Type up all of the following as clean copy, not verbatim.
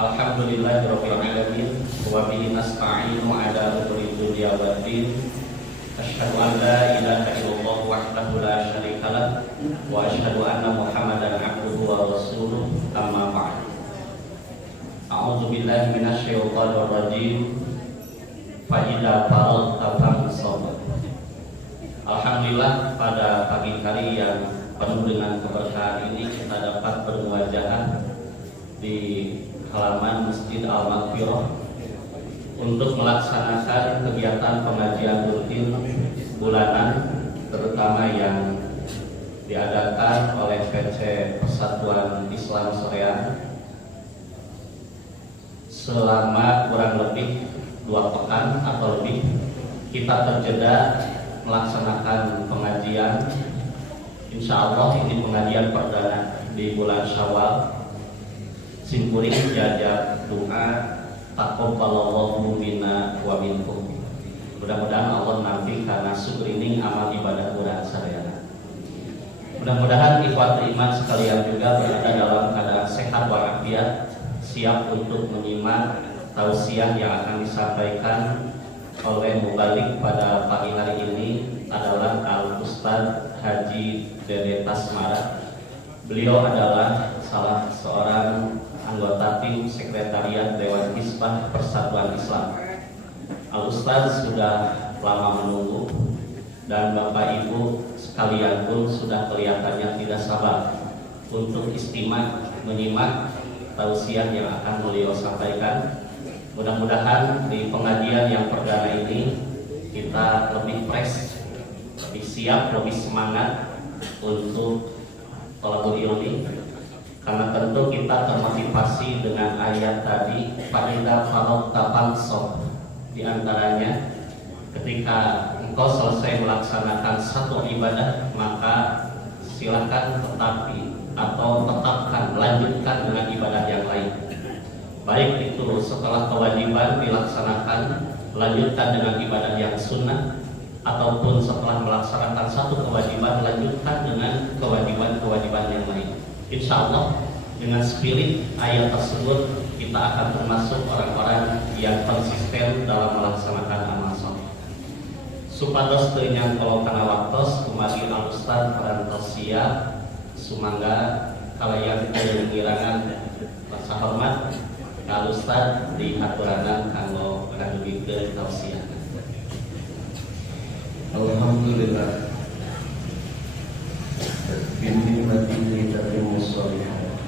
Alhamdulillahirabbil alamin wa bihi nasta'inu ala umuri dunya waddin. Asyhadu an la ilaha illallah wahdahu la syarika lah wa asyhadu anna Muhammadan abduhu wa rasuluh. Amma ba'd. A'udzu billahi minasyaitonir rajim. Fa idza faragta fansab. Alhamdulillah, pada pagi hari yang penuh dengan keberkahan ini kita dapat bermuajahah di halaman Masjid Al-Maghfirah untuk melaksanakan kegiatan pengajian rutin bulanan, terutama yang diadakan oleh PC Persatuan Islam Soreang selama kurang lebih 2 pekan atau lebih. Kita terjeda melaksanakan pengajian. Insya Allah ini pengajian perdana di bulan Syawal. Simpuring jajak doa taqabbalallahu minna wa minkum. Mudah-mudahan Allah nanti karena screening amal ibadah urang sadayana. Mudah-mudahan ikhwat iman sekalian juga berada dalam keadaan sehat walafiat, siap untuk menyimak tausiah yang akan disampaikan oleh mubalik pada pagi hari ini adalah Al-Ustaz Haji Dede Tasmara. Beliau adalah salah seorang anggota tim sekretariat Dewan Hizbah Persatuan Islam. Al-Ustaz sudah lama menunggu dan Bapak Ibu sekalian pun sudah kelihatannya tidak sabar untuk istimak menyimak tausiah yang akan beliau sampaikan. Mudah-mudahan di pengajian yang perdana ini kita lebih fresh, lebih siap, lebih semangat untuk thalabul ilmi, karena tentu kita termotivasi dengan ayat tadi fa'idza faragta fansab. Di antaranya ketika engkau selesai melaksanakan satu ibadah, maka silakan tetapkan, lanjutkan dengan ibadah yang lain. Baik itu setelah kewajiban dilaksanakan, lanjutkan dengan ibadah yang sunnah, ataupun setelah melaksanakan satu kewajiban, lanjutkan dengan kewajiban-kewajiban yang lain. Insya Allah dengan spirit ayat tersebut kita akan termasuk orang-orang yang konsisten dalam melaksanakan amal saleh. Supados teu nyangkolo kana waktos kumari Al-Ustaz parantosia sumangga kalayan pengirangan rasa hormat ka Al-Ustaz di haturanan kanggo ngadugikeun tausiah. Alhamdulillah binikmatihi tatimmu shalihat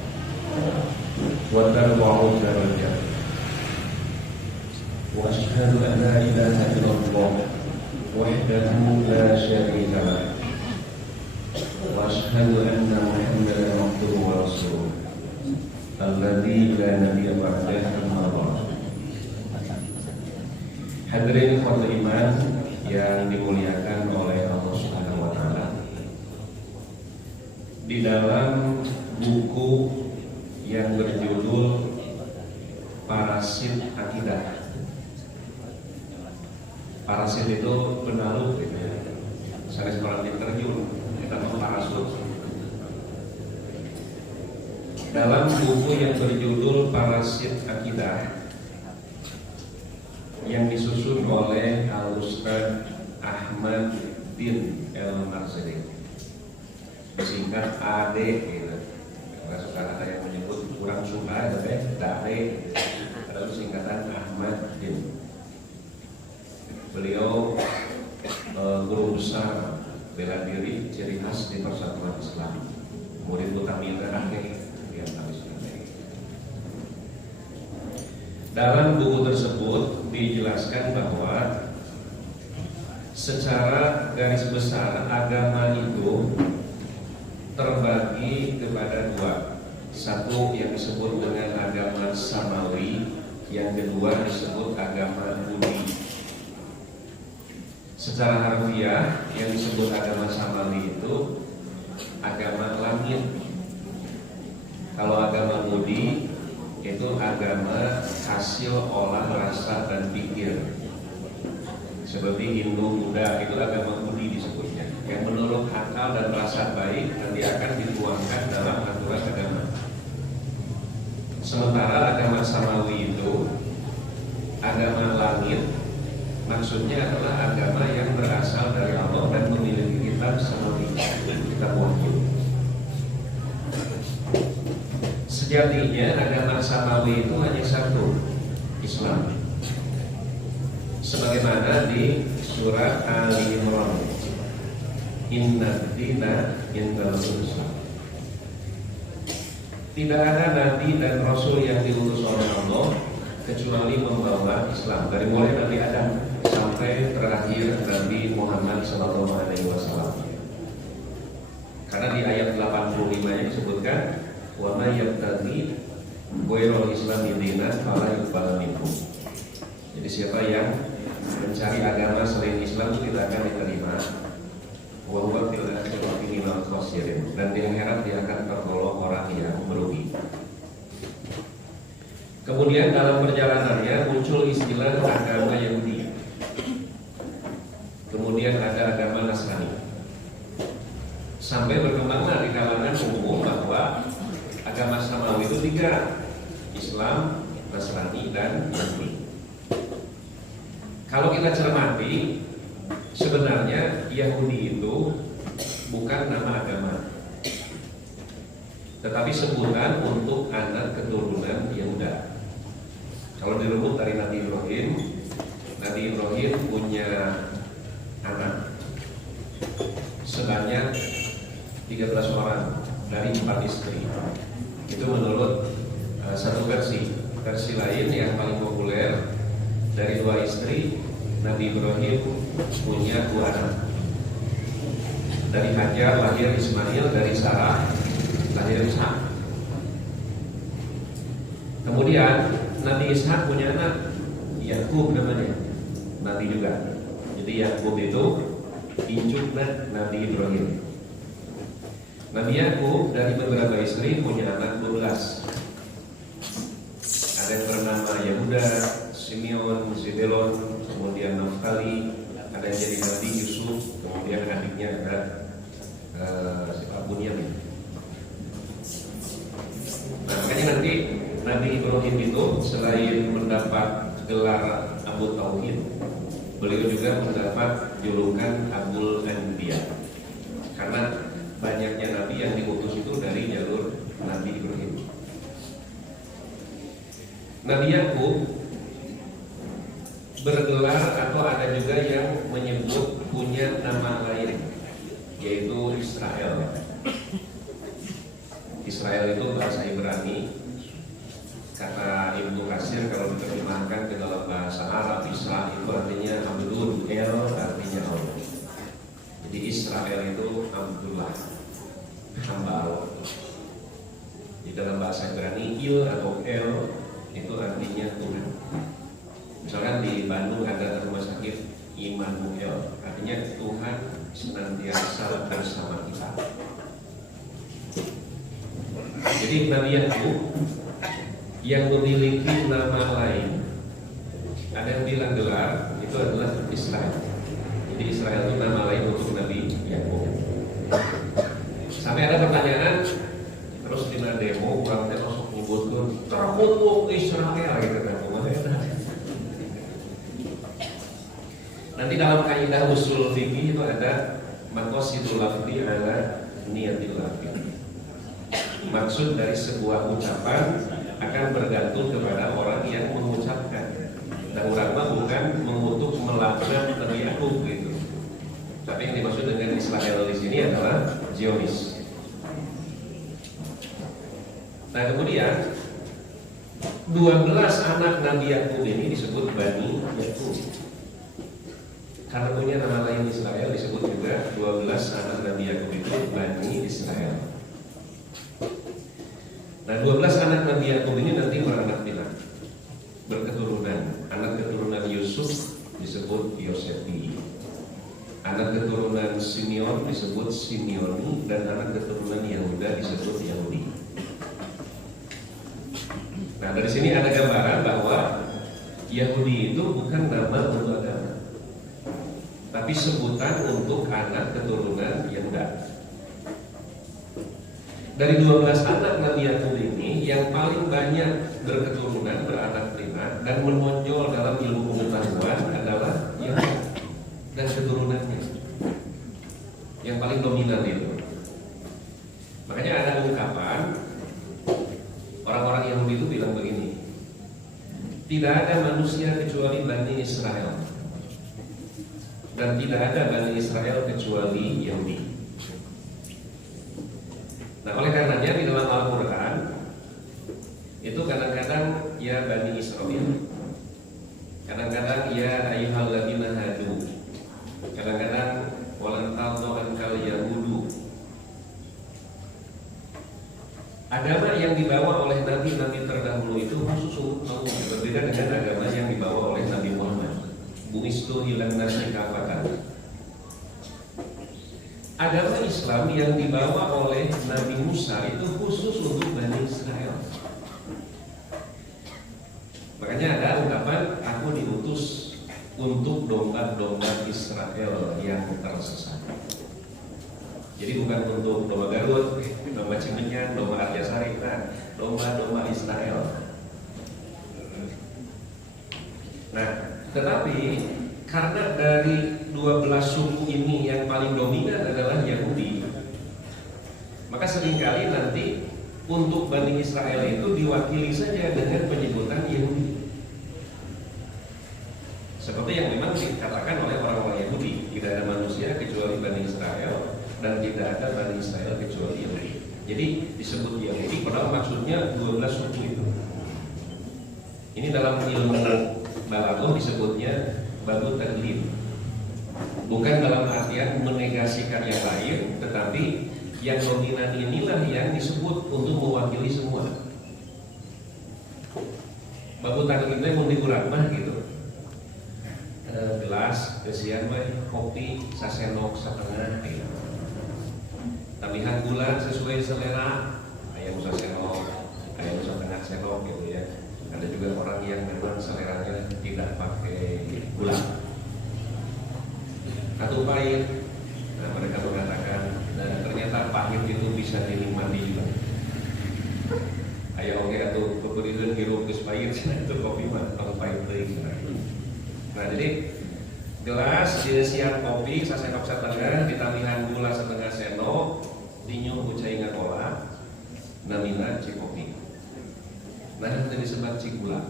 wa tarfa'u darajat wa asyhadu an la ilaha illallah wahdahu la syarika lah wa asyhadu anna Muhammadan abduhu wa rasuluh alladzi la nabiyya ba'dahu amma ba'd. Hadirin ikhwatul iman yang dimuliakan oleh Allah Subhanahu wa taala. Di dalam buku yang berjudul Parasit Akidah. Parasit itu penaruh gitu ya. Saya sekolah terjun, kita mau parasut. Dalam buku yang berjudul Parasit Akidah yang disusun oleh Al-Ustaz Ahmad bin El-Marzali, singkat AD gitu. Karena sekarang ada yang menyebut kurang suka tapi DAE, adalah singkatan Ahmad bin. Beliau guru besar bela diri ciri khas di Persatuan Islam, murid utama terakhir yang kami sudah. Dalam buku tersebut dijelaskan bahwa secara garis besar agama itu terbagi kepada 2. Satu yang disebut dengan agama samawi, yang kedua disebut agama budi. Secara harfiah yang disebut agama samawi itu agama langit. Kalau agama budi itu agama hasil olah rasa dan pikir. Seperti Hindu, Buddha itu agama budi disebutnya, yang menurut akal dan rasa baik nanti akan dituangkan dalam aturan agama. Sementara agama samawi itu agama langit, maksudnya adalah agama yang berasal dari Allah dan memiliki kitab samawi, kitab wahyu. Sejatinya agama samawi itu hanya satu, Islam. Sebagaimana di surat Ali Imran, Inna dina indal Islam. Tidak ada nabi dan rasul yang diutus oleh Allah kecuali membawa Islam, dari mulai Nabi Adam sampai terakhir Nabi Muhammad SAW. Karena di ayat 85-nya disebutkan, wa may yabtaghi ghairal islami dinan fala yuqbal minhu. Jadi siapa yang mencari agama selain Islam itu tidak akan diterima. Wa huwa fil akhirati minal khasirin, dan di akhirat dia akan tergolong orang yang merugi. Kemudian dalam perjalanannya muncul istilah agama Yahudi. Kemudian ada agama Nasrani. Sampai berkembanglah di kalangan umum bahwa agama samawi itu 3, Islam, Nasrani, dan Yahudi. Kalau kita cermati, sebenarnya Yahudi itu bukan nama agama, tetapi sebutan untuk anak keturunan Yehuda. Kalau dirunut dari Nabi Ibrahim punya anak sebanyak 13 orang dari 4 istri. Itu menurut satu versi. Versi lain yang paling populer, dari 2 istri Nabi Ibrahim punya 2 anak. Dari Hajar lahir Ismail, dari Sarah lahir Ishak. Kemudian Nabi Ishak punya anak Yakub namanya, Nabi juga. Jadi Yakub itu injuk Nabi Ibrahim. Nabi Yakub dari beberapa istri punya anak 12. Ada yang bernama Yehuda, Simeon, Zebulon, kemudian Naftali, ada yang jadi Nabi Yusuf, kemudian adiknya ada Bunyamin. Nah, makanya nanti Nabi Ibrahim itu selain mendapat gelar Abu Tauhid, beliau juga mendapat julukan Abul Anbiya, karena banyaknya nabi yang diutus itu dari jalur Nabi Ibrahim. Nabi Yakub bergelar atau ada juga yang menyebut punya nama lain, yaitu Israel. Israel itu bahasa Ibrani. Kata Ibnu Katsir kalau diterjemahkan ke dalam bahasa Arab, Isra itu artinya Abdul, El artinya Allah. Jadi Israel itu Abdullah, hamba Allah. Di dalam bahasa Ibrani Il atau El itu artinya Tuhan. Misalkan di Bandung ada rumah sakit Immanuel, artinya Tuhan senantiasa bersama kita. Jadi Nabi Yakub yang memiliki nama lain, ada yang bilang gelar itu adalah Israel. Jadi Israel itu nama lain untuk Nabi Yakub. Sampai ada pertanyaan, terus di demo orang terus menyebutkan terkutuk Israel gitu kan. Nanti dalam kaidah usul fikih itu ada maqasidul lafzi ala niyatil lafzi. Maksud dari sebuah ucapan akan bergantung kepada orang yang mengucapkan. Dan ulama bukan mengutuk melaknat Nabi Yakub gitu. Tapi yang dimaksud dengan Israel di sini adalah Zionis. Nah kemudian 12 anak Nabi Yakub ini disebut Bani Yakub. Karena punya nama lain Israel disebut juga 12 anak Nabi Yakub itu Bani Israel. Nah 12 anak Nabi Yakub ini nanti beranak pinak, berketurunan. Anak keturunan Yusuf disebut Yosefi, anak keturunan Simeon disebut Simeoni, dan anak keturunan Yehuda disebut Yahudi. Nah dari sini ada gambaran bahwa Yahudi itu bukan nama untuk agama, tapi sebutan untuk anak keturunan Yehuda. Dari 12 anak Nabi Yakub ini ini yang paling banyak berketurunan, beranak pinak dan menonjol dalam ilmu pengetahuan adalah Yahudi dan keturunannya yang paling dominan itu. Makanya ada ungkapan orang-orang Yahudi itu bilang begini, tidak ada manusia kecuali Bani Israel dan tidak ada Bani Israel kecuali Yahudi. Nah, oleh karenanya di dalam Al-Quran itu kadang-kadang ya Bani Israel, kadang-kadang ya ayyuhalladzina hadu, kadang-kadang walan tardu ankal yahudu. Agama yang dibawa oleh nabi-nabi terdahulu itu khusus untuk kaum, berbeda dengan agama yang dibawa oleh Nabi Muhammad. Bumistu ilan nasi kafatan. Agama Islam yang dibawa oleh Nabi Musa itu khusus untuk Bani Israel. Makanya ada ungkapan, aku diutus untuk domba-domba Israel yang tersesat. Jadi bukan untuk domba Garut, domba Cimenyan, domba Arjasari, nah, domba-domba Israel. Nah, tetapi karena dari 12 suku ini yang paling dominan adalah Yahudi, maka seringkali nanti untuk Bani Israel itu diwakili saja dengan penyebutan Yahudi. Seperti yang memang dikatakan oleh orang-orang Yahudi, tidak ada manusia kecuali Bani Israel dan tidak ada Bani Israel kecuali Yahudi. Jadi disebut Yahudi padahal maksudnya 12 suku itu. Ini dalam ilmu balaghah disebutnya babu tadlil. Bukan dalam artian menegasikan yang lain, tetapi yang dominan inilah yang disebut untuk mewakili semua. Babu tadlilnya mau dikurang gitu. Gelas, kesian kopi, sasenok setengah gitu. Tambahan gula sesuai selera, ayam sasenok, ayam setengah sendok gitu ya. Ada juga orang yang memang seleranya tidak pakai gula atau pahit. Nah, mereka mengatakan, nah, ternyata pahit itu bisa dinikmati juga. Ayo oke atau kemudian hirup ke pahit, itu kopi mah kalau pahit teh. Nah, jadi gelas siap kopi sasenok setengah, ditambahan gula setengah sendok, dinyuh kucai ngakola, namina cikopi. Nah, itu disebut cigula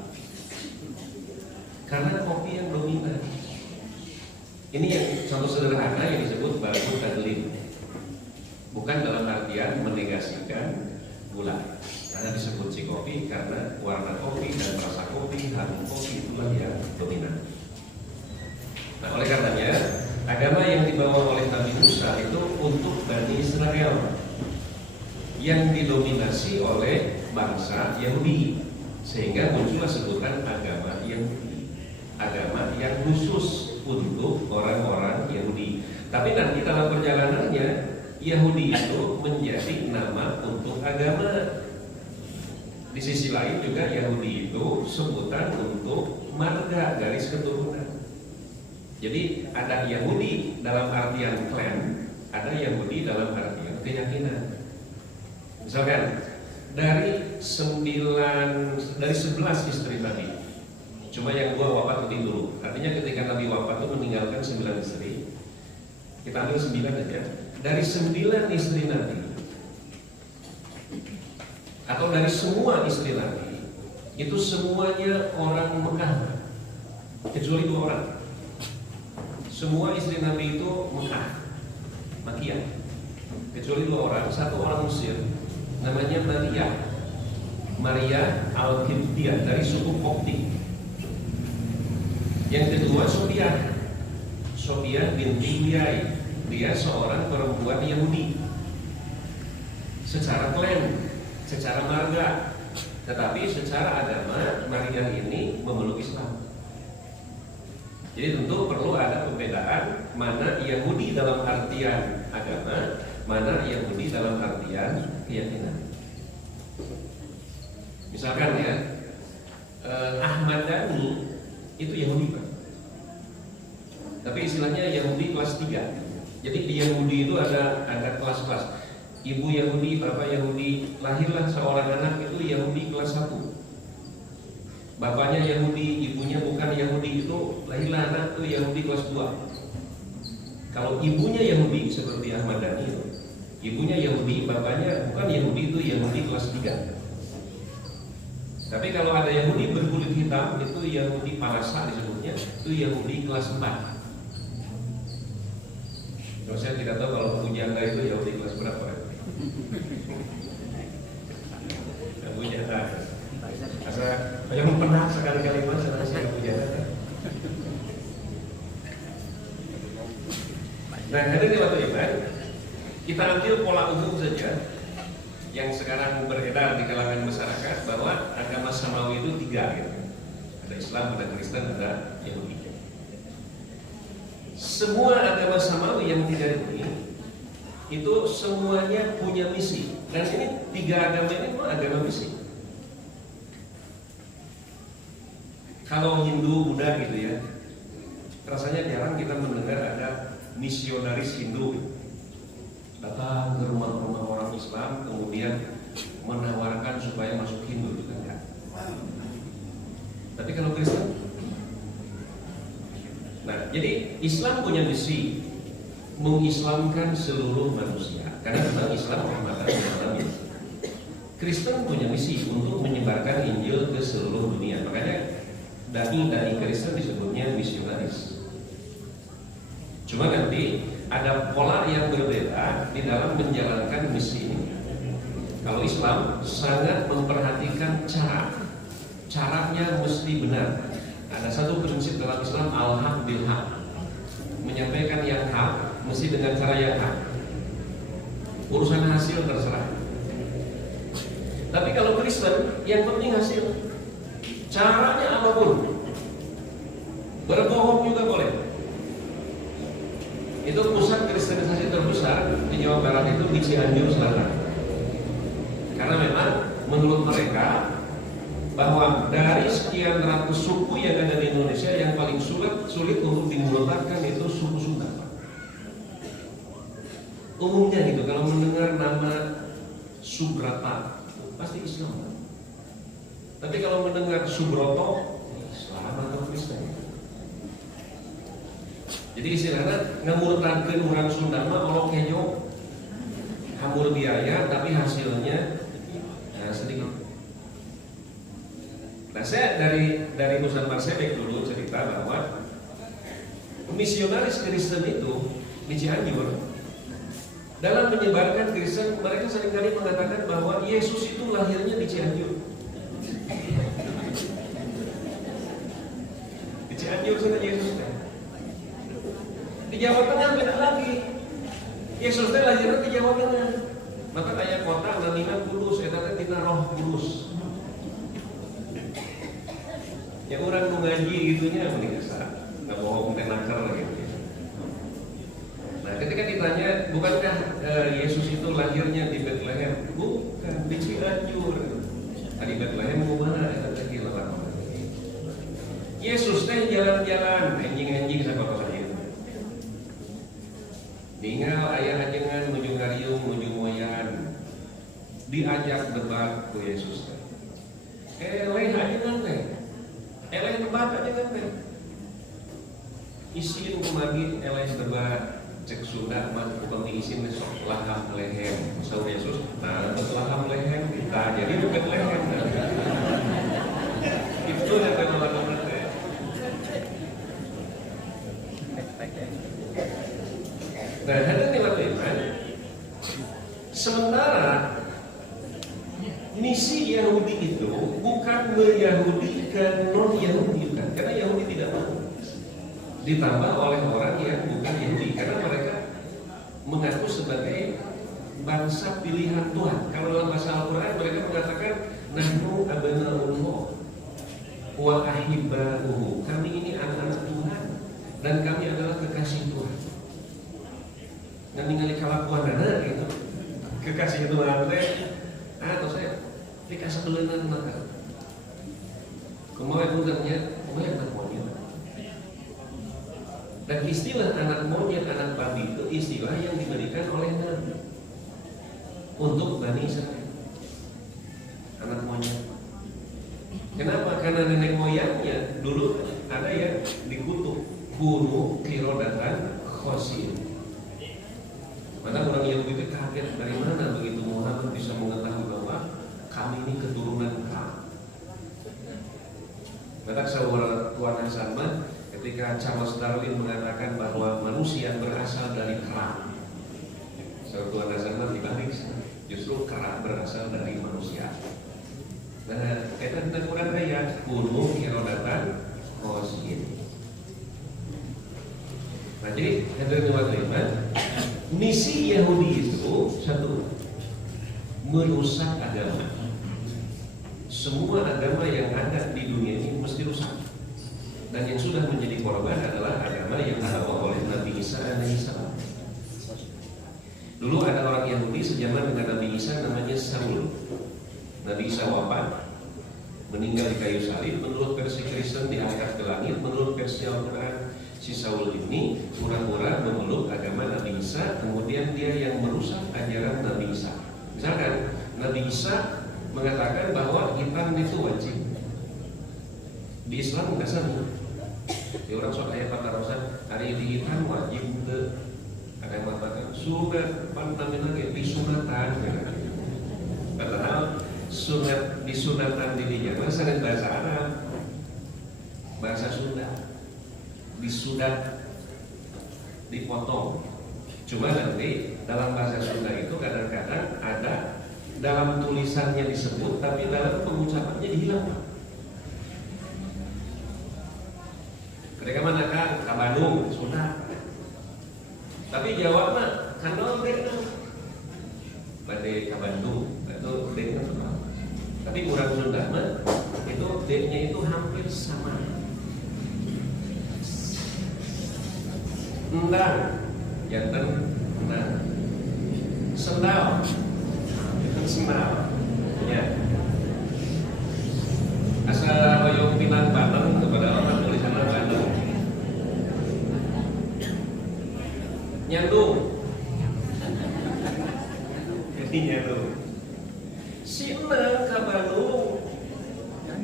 karena kopi yang dominan. Ini yang contoh sederhana yang disebut babu tadlil. Bukan dalam artian menegasikan gula, karena disebut cikopi karena warna kopi dan rasa kopi, harum kopi itulah yang dominan. Nah, oleh karenanya agama yang dibawa oleh Nabi Musa itu untuk Bani Israel yang didominasi oleh bangsa Yahudi, sehingga muncullah sebutan agama Yahudi, agama yang khusus untuk orang-orang Yahudi. Tapi nanti dalam perjalanannya Yahudi itu menjadi nama untuk agama. Di sisi lain juga Yahudi itu sebutan untuk marga, garis keturunan. Jadi ada Yahudi dalam artian klan, ada Yahudi dalam artian keyakinan. Misalkan dari 11 istri Nabi, cuma yang 2 wafat lebih dulu. Artinya ketika Nabi wafat itu meninggalkan 9 istri. Kita ambil 9 aja. Dari 9 istri Nabi, atau dari semua istri Nabi, itu semuanya orang Mekah, kecuali 2 orang. Semua istri Nabi itu Mekah, Makkiyah, kecuali 2 orang. Satu orang Mesir, namanya Maria Al-Qibtiyah dari suku Koptik. Yang kedua Sofia binti Huyai, dia seorang perempuan Yahudi secara klan, secara marga, tetapi secara agama Maria ini memeluk Islam. Jadi tentu perlu ada perbedaan mana Yahudi dalam artian agama, mana Yahudi dalam artian keyakinan. Misalkan ya, Ahmad Dhani itu Yahudi Pak, tapi istilahnya Yahudi kelas 3. Jadi di Yahudi itu ada kelas-kelas. ibu Yahudi, bapak Yahudi, lahirlah seorang anak itu Yahudi kelas 1. Bapaknya Yahudi, ibunya bukan Yahudi, itu lahirlah anak itu Yahudi kelas 2. Kalau ibunya Yahudi seperti Ahmad Dhani, ibunya Yahudi, bapaknya bukan Yahudi, itu Yahudi kelas 3. Tapi kalau ada Yahudi berkulit hitam, itu Yahudi Palasa disebutnya, itu Yahudi kelas 4. Kalau saya tidak tahu kalau Pujangga itu Yahudi kelas berapa. Pujangga, yang pernah sekali-kali mas saya Pujangga. Nah, hadirin waktu iman, kita ambil pola umum saja yang sekarang beredar di kalangan masyarakat bahwa agama samawi itu 3 gitu. Ada Islam, ada Kristen, ada Yahudi. Semua agama samawi yang 3 ini itu semuanya punya misi. Dan ini 3 agama ini memang agama misi. Kalau Hindu, Buddha gitu ya, rasanya jarang kita mendengar ada misionaris Hindu datang ke rumah-rumah orang Islam kemudian menawarkan supaya masuk Hindu, juga enggak. Tapi kalau Kristen, nah jadi Islam punya misi mengislamkan seluruh manusia karena memang Islam rahmatan lil alamin. Kristen punya misi untuk menyebarkan Injil ke seluruh dunia, makanya dai Kristen disebutnya misionaris. Cuma nanti ada pola yang berbeda di dalam menjalankan misi ini. Kalau Islam sangat memperhatikan caranya mesti benar. Ada satu prinsip dalam Islam, al-haq bil haq, menyampaikan yang hak mesti dengan cara yang hak. Urusan hasil terserah. Tapi kalau Kristen yang penting hasil. Caranya apapun. Berbohong juga boleh. Itu pusat kristenisasi terbesar di Jawa Barat itu di Cianjur Selatan. Karena memang menurut mereka bahwa dari sekian ratus suku yang ada di Indonesia yang paling sulit untuk dimultakan itu suku Sunda. Umumnya gitu, kalau mendengar nama Subrata pasti Islam. Tapi kalau mendengar Subroto, Islam atau Kristen. Jadi istilahnya ngemurtadkeun orang Sunda mah olok kenyo hamur biaya tapi hasilnya sedikit. Nah, saya dari Ustaz Marsebek dulu cerita bahwa misionaris Kristen itu di Cianjur dalam menyebarkan Kristen, mereka seringkali mengatakan bahwa Yesus itu lahirnya di Cianjur. Di Cianjur sana Yesus. Di Jawa Tengah beda lagi. Yesus teh lahirnya di Jawa Tengah. Maka aya kota namina Kudus, eta teh tina Roh Kudus. Ya orang nu ngaji gitunya mending asa, enggak bohong teh nakar gitu. Nah, ketika ditanya, bukankah Yesus itu lahirnya di Bethlehem? Bukan, di Cianjur. Di Bethlehem mana? Eta teh gila. Yesus teh jalan-jalan, anjing-anjing sakotosan itu. Tinggal ayah ajengan menuju Ngariung, menuju Moyan, diajak debat ku Yesus teh. Eleh ajengan teh, eleh debat ajengan teh. Isin kumagi eleh debat, cek Sunda mah bukan diisin sok laham lehem. Saur Yesus, nah laham lehem kita jadi debat lehem. Itu yang kata laham lehem. Nah, hadirin iman, sementara misi Yahudi itu bukan meyahudikan non-Yahudi, bukan, karena Yahudi tidak mau ditambah oleh orang yang bukan Yahudi, karena mereka mengaku sebagai bangsa pilihan Tuhan. Kalau dalam bahasa Al-Quran mereka mengatakan nahnu abna'ullah wa ahibba'uhu, kami ini anak-anak Tuhan dan kami adalah kekasih Tuhan. Dan ningali kalakuan dana gitu kekasih Tuhan teh atau saya dikasih belenan maka kemarin puntennya kemarin anak monyet. Dan istilah anak monyet, anak babi itu istilah yang diberikan oleh Nabi. untuk Bani Israel, anak monyet. Kenapa? Karena nenek moyangnya dulu ada yang dikutuk kunu kirodatan khosin. Maka orang Yahudi itu kaget, dari mana begitu Muhammad bisa mengetahui bahwa kami ini keturunan Kam. Maka seorang Tuan Sama ketika Charles Darwin mengatakan bahwa manusia berasal dari kera, Tuan Sama dibalik, justru kera berasal dari manusia. Nah, kita tidak kurang ayat kuno kirodatan khosin. Nah, jadi hadirin misi Yahudi itu satu, merusak agama. Semua agama yang ada di dunia ini mesti rusak. Dan yang sudah menjadi korban adalah agama yang dibawa oleh Nabi Isa alaihissalam. Dulu ada orang Yahudi sejaman dengan Nabi Isa namanya Saul. Nabi Isa wafat, meninggal di kayu salib. Menurut versi Kristen diangkat ke langit. Menurut versi Al-Quran, si Saul ini pura-pura memeluk agama Nabi Isa, kemudian dia yang merusak ajaran Nabi Isa. Misalkan Nabi Isa mengatakan bahwa hitam itu wajib. Di Islam nggak sama. Di orang sok ayat kata hari ini hitam wajib untuk ada yang mengatakan sunat pantamin lagi disunatan. Padahal sunat disunatan dirinya bahasa bahasa Arab, bahasa Sunda. Disudat, dipotong. Cuma nanti dalam bahasa Sunda itu kadang-kadang ada dalam tulisannya disebut, tapi dalam pengucapannya dihilangkan. Mereka manakah ke Bandung, Sunda. Tapi Jawa mah kandung dek, badai ke Bandung, itu deknya Sunda. Tapi kurang Sunda mah itu deknya itu hampir sama. Endang, jantan, endang. Sendal, sendal, ya. Asal hoyong pinang Bandung kepada orang tulisannya Bandung. Nyandung, jadi nyandung. Si endang ke Bandung,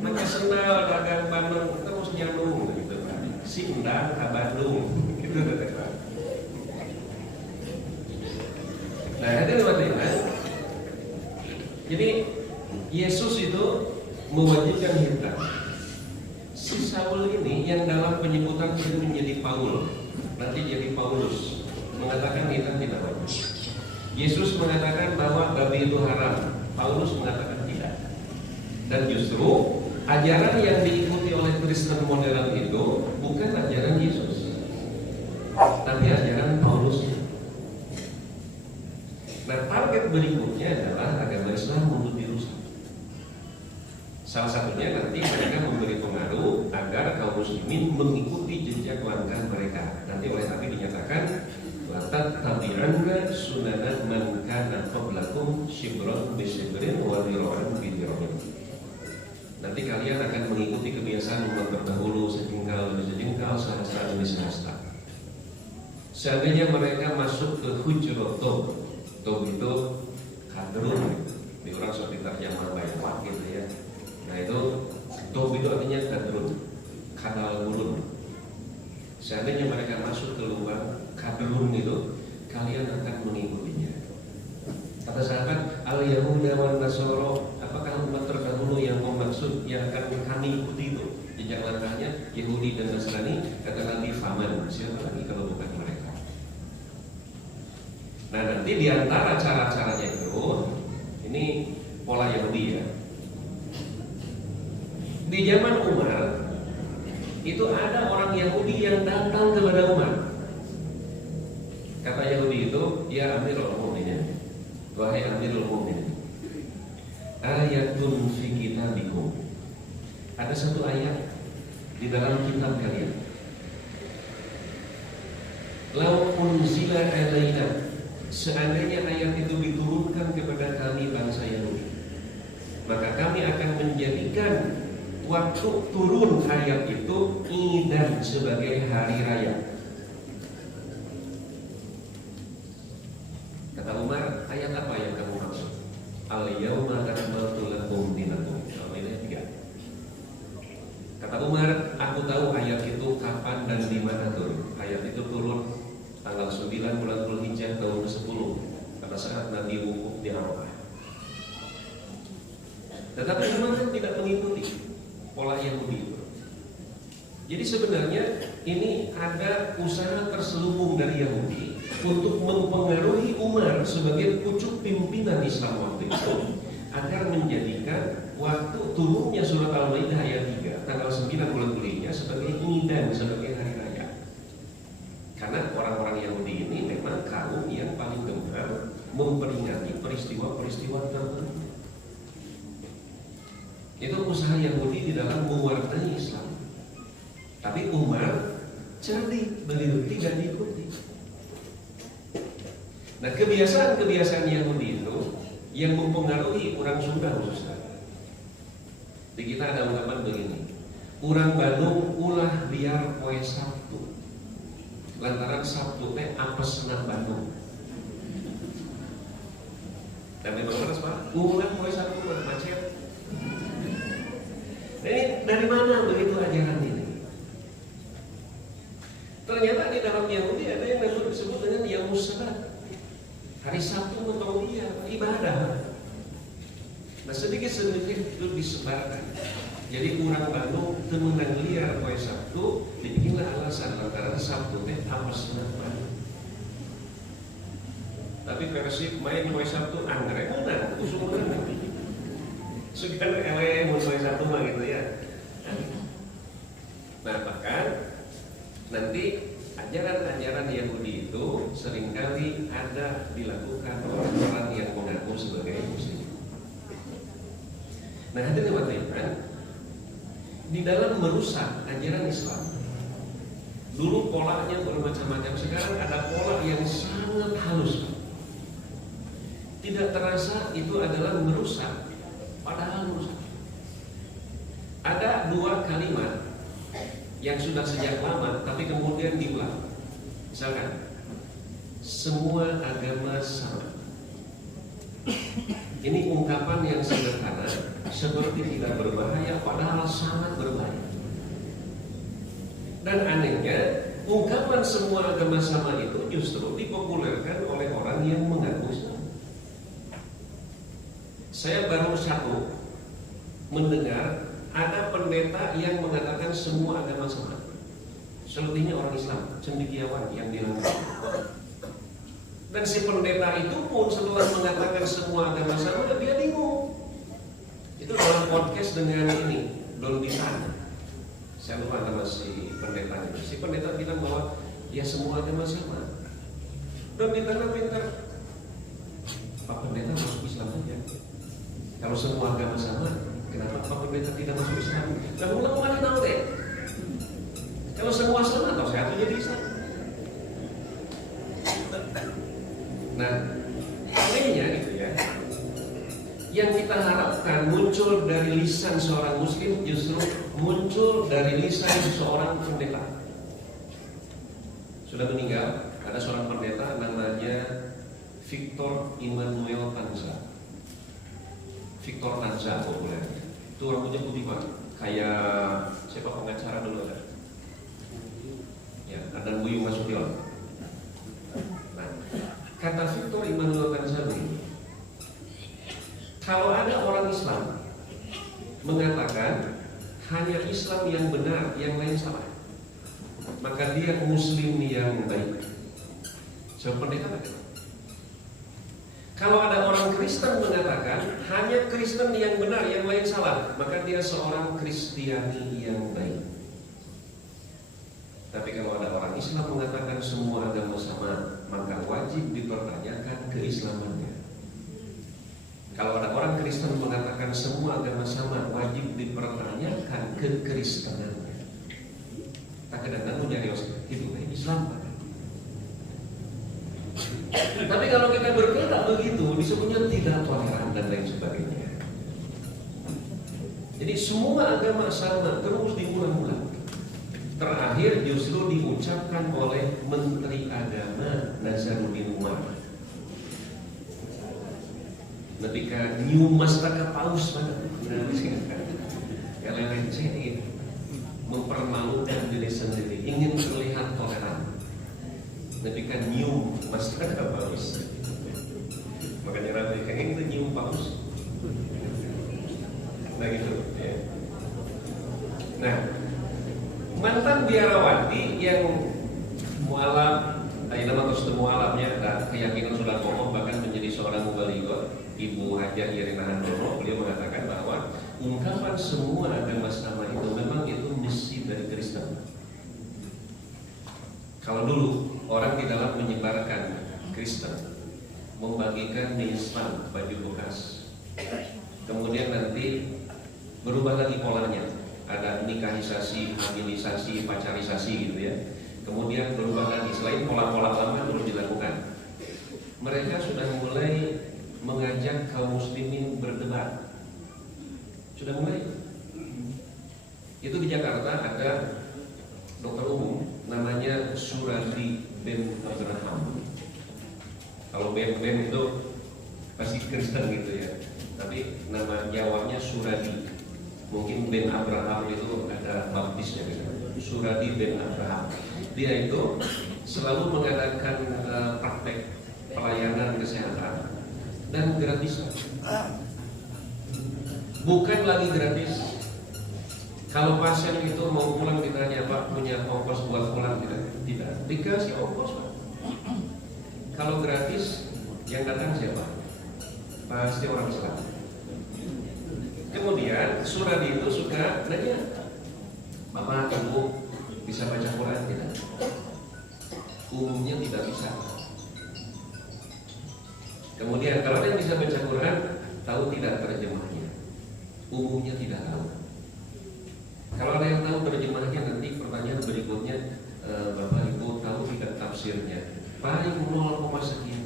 pakai sendal dagang Bandung terus nyandung gitu. Si endang ke Bandung. Nah, ada teman-teman. Jadi Yesus itu mewajibkan hitam. Si Saul ini yang dalam penyebutan itu menjadi Paul, nanti jadi Paulus, mengatakan hitam tidak wajib. Yesus mengatakan bahwa babi itu haram, Paulus mengatakan tidak. Dan justru ajaran yang diikuti oleh Kristen modern itu bukan ajaran Yesus, tapi ajaran Paulus. Nah, target berikutnya adalah agama Islam untuk dirusak. Salah satunya nanti mereka memberi pengaruh agar kaum muslimin mengikuti jejak langkah mereka. Nanti oleh Nabi dinyatakan latat tabi'anna sunana man kana qablakum shibran bi shibrin wa dhira'an bi dhira'in. Nanti kalian akan mengikuti kebiasaan umat terdahulu sejengkal demi sejengkal, sehasta demi sehasta. Seandainya mereka masuk ke hujrah Tob itu kadrun, di orang sekitar yang banyak gitu ya. Nah itu Tob itu artinya kadrun, kadal gurun. Seandainya mereka masuk ke lubang kadrun itu, kalian akan mengikutinya. Kata sahabat, al-Yahuda wan Nasoro, apakah umat terdahulu yang maksud yang akan kami ikuti itu? Jejak langkahnya Yahudi dan Nasrani. Kata Nabi, faman, siapa lagi kalau bukan mereka? Nah, nanti diantara cara-caranya itu, ini pola Yahudi ya. Di zaman Umar itu ada orang Yahudi yang datang kepada Umar. Kata Yahudi itu, ya Amirul Mukminin, wahai Amirul Mukminin, ayatun fi kitabikum. Ada satu ayat di dalam kitab kalian. Lau unzila alaina, seandainya ayat itu diturunkan kepada kami bangsa Yahudi, maka kami akan menjadikan waktu turun ayat itu idan, sebagai hari raya. Kata Umar, ayat apa yang kamu maksud? al-yauma akmaltu lakum dinakum. Ayat 3. Kata Umar, aku tahu ayat itu kapan dan di mana turun. Ayat itu turun tanggal 9 bulan Dzulhijjah tahun ke-10 pada saat Nabi wukuf di Arafah. Tetapi Umar tidak mengikuti pola Yahudi. Jadi sebenarnya ini ada usaha terselubung dari Yahudi untuk mempengaruhi Umar sebagai pucuk pimpinan Islam waktu itu agar menjadikan waktu turunnya surat Al-Maidah ayat 3 tanggal 9 bulan Dzulhijjah sebagai idan, sebagai hari raya. Karena orang-orang Yahudi ini memang kaum yang paling gemar memperingati peristiwa-peristiwa tertentu. Itu usaha Yahudi di dalam mewarnai Islam. Tapi Umar cerdik begitu, tidak diikuti. Nah, kebiasaan-kebiasaan Yahudi itu yang mempengaruhi orang Sunda khususnya. Di kita ada ungkapan begini, urang Bandung ulah liar poe Sabtu. Lantaran Sabtu teh apesna Bandung. Dan memang benar Pak, ulah poe Sabtu macet. Ini dari mana begitu ajaran ini? Ternyata di dalam Yahudi ada yang disebut dengan Yaumul Sabat. Hari Sabtu untuk dia ibadah. Nah, sedikit-sedikit itu disebarkan. Jadi orang Bandung temenang liar poe Sabtu, dibikinlah alasan lantaran Sabtu teh apesna Bandung. Tapi Persib main poe Sabtu anggrek menang, usung menang. Sugan ele mun poe Sabtu mah gitu ya. Nah, bahkan nanti ajaran-ajaran Yahudi itu seringkali ada dilakukan oleh orang yang mengaku sebagai Muslim. Nah, hadirin sekalian, di dalam merusak ajaran Islam, dulu polanya bermacam-macam, sekarang ada pola yang sangat halus. Tidak terasa itu adalah merusak, padahal merusak. Ada dua kalimat yang sudah sejak lama tapi kemudian diulang. Misalkan, semua agama sama. Ini ungkapan yang sederhana, seperti tidak berbahaya, padahal sangat berbahaya. Dan anehnya, ungkapan semua agama sama itu justru dipopulerkan oleh orang yang mengaku Islam. Saya baru satu mendengar ada pendeta yang mengatakan semua agama sama. Selebihnya orang Islam, cendekiawan yang dilakukan. Dan si pendeta itu pun setelah mengatakan semua agama sama, dia bingung. Itu dalam podcast dengan ini, Don Bitan. Saya lupa nama si pendeta itu. Si pendeta bilang bahwa ya semua agama sama. Don Bitan pintar. Pak pendeta masuk Islam aja. Kalau semua agama sama, kenapa Pak pendeta tidak masuk Islam? Dan ulang-ulang tahu deh. Kalau semua sama, atau saya tuh jadi Islam. Nah, artinya gitu ya. Yang kita harapkan muncul dari lisan seorang Muslim justru muncul dari lisan seorang pendeta. Sudah meninggal, ada seorang pendeta namanya Victor Immanuel Tanza. Victor Tanza populer. Itu rambutnya putih Pak, kayak siapa pengacara dulu ada. Ya, ada Buyung Nasution. Nah, kata Victor Immanuel Tanza begini, kalau ada orang Islam mengatakan hanya Islam yang benar, yang lain salah, maka dia Muslim yang baik. Seperti apa? Kalau ada orang Kristen mengatakan hanya Kristen yang benar, yang lain salah, maka dia seorang Kristiani yang baik. Tapi kalau ada orang Islam mengatakan semua agama sama, maka wajib dipertanyakan keislamannya. Kalau ada orang Kristen mengatakan semua agama sama, wajib dipertanyakan kekristenannya. Tak kadang-kadang nyari itu Islam. Tapi kalau kita berkata begitu, disebutnya tidak toleran dan lain sebagainya. Jadi semua agama sama terus diulang-ulang. Terakhir justru diucapkan oleh Menteri Agama Nazaruddin Umar. Ketika nyium mastaka paus mana? Yang lain saya ingin mempermalukan diri sendiri, ingin terlihat toleran. Ketika nyium mastaka paus, makanya Rabi kayaknya itu nyium paus. Nah gitu ya. Nah, mantan biarawati yang mualaf, nama terus mualafnya ada keyakinan sudah kokoh, bahkan menjadi seorang mubalighah, Ibu Hajah Irina Handono, beliau mengatakan bahwa ungkapan semua agama sama itu memang itu misi dari Kristen. Kalau dulu orang di dalam menyebarkan Kristen, membagikan mie instan, baju bekas, kemudian nanti berubah lagi polanya, ada nikahisasi, hamilisasi, pacarisasi gitu ya. Kemudian berubah lagi, selain pola-pola lama terus dilakukan. Mereka sudah mulai mengajak kaum muslimin berdebat. Sudah mulai. Itu di Jakarta ada dokter umum namanya Suradi bin Abraham. Kalau Ben itu pasti Kristen gitu ya. Tapi nama Jawanya Suradi. Mungkin Ben Abraham itu ada baptisnya gitu. Suradi bin Abraham. Dia itu selalu mengadakan praktek pelayanan kesehatan dan gratis. Bukan lagi gratis. Kalau pasien itu mau pulang ditanya, Pak punya ongkos buat pulang? Tidak. Dikasih ongkos, Pak. Kalau gratis, yang datang siapa? Pasti orang Islam. Kemudian Suradi itu suka nanya, Bapak, Ibu bisa baca Quran tidak? Umumnya tidak bisa. Kemudian kalau dia bisa baca Quran, tahu tidak terjemahnya? Umumnya tidak tahu. Kalau ada yang tahu terjemahnya, nanti pertanyaan berikutnya, Bapak Ibu tahu tidak tafsirnya? Paling 0, sekian.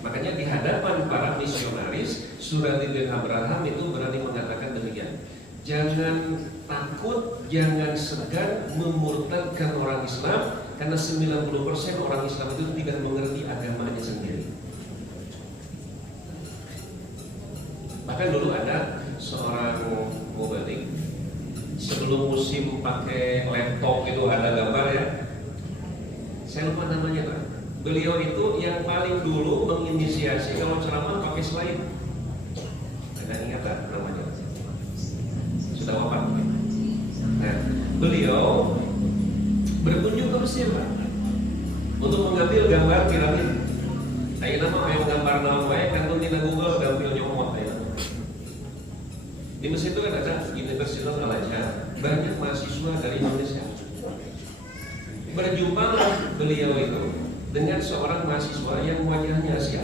Makanya di hadapan para misionaris, Suradi bin Abraham itu berani mengatakan demikian. Jangan takut, jangan segan memurtadkan orang Islam, karena 90% orang Islam itu tidak mengerti agamanya sendiri. Bahkan dulu ada seorang mubalik, sebelum musim pakai laptop itu ada gambar ya. Saya lupa namanya Pak. Beliau itu yang paling dulu menginisiasi kalau ceramah pakai slide. Ada ingatan namanya? Sudah wafat. Nah, beliau berkunjung ke Mesir Pak, untuk mengambil gambar piramid. Ayo nama yang gambar nama kan tina Google gambar nyomot ya. Di Mesir itu kan ada Universitas Al-Azhar, banyak mahasiswa dari Indonesia. Berjumpalah beliau itu dengan seorang mahasiswa yang wajahnya Asia.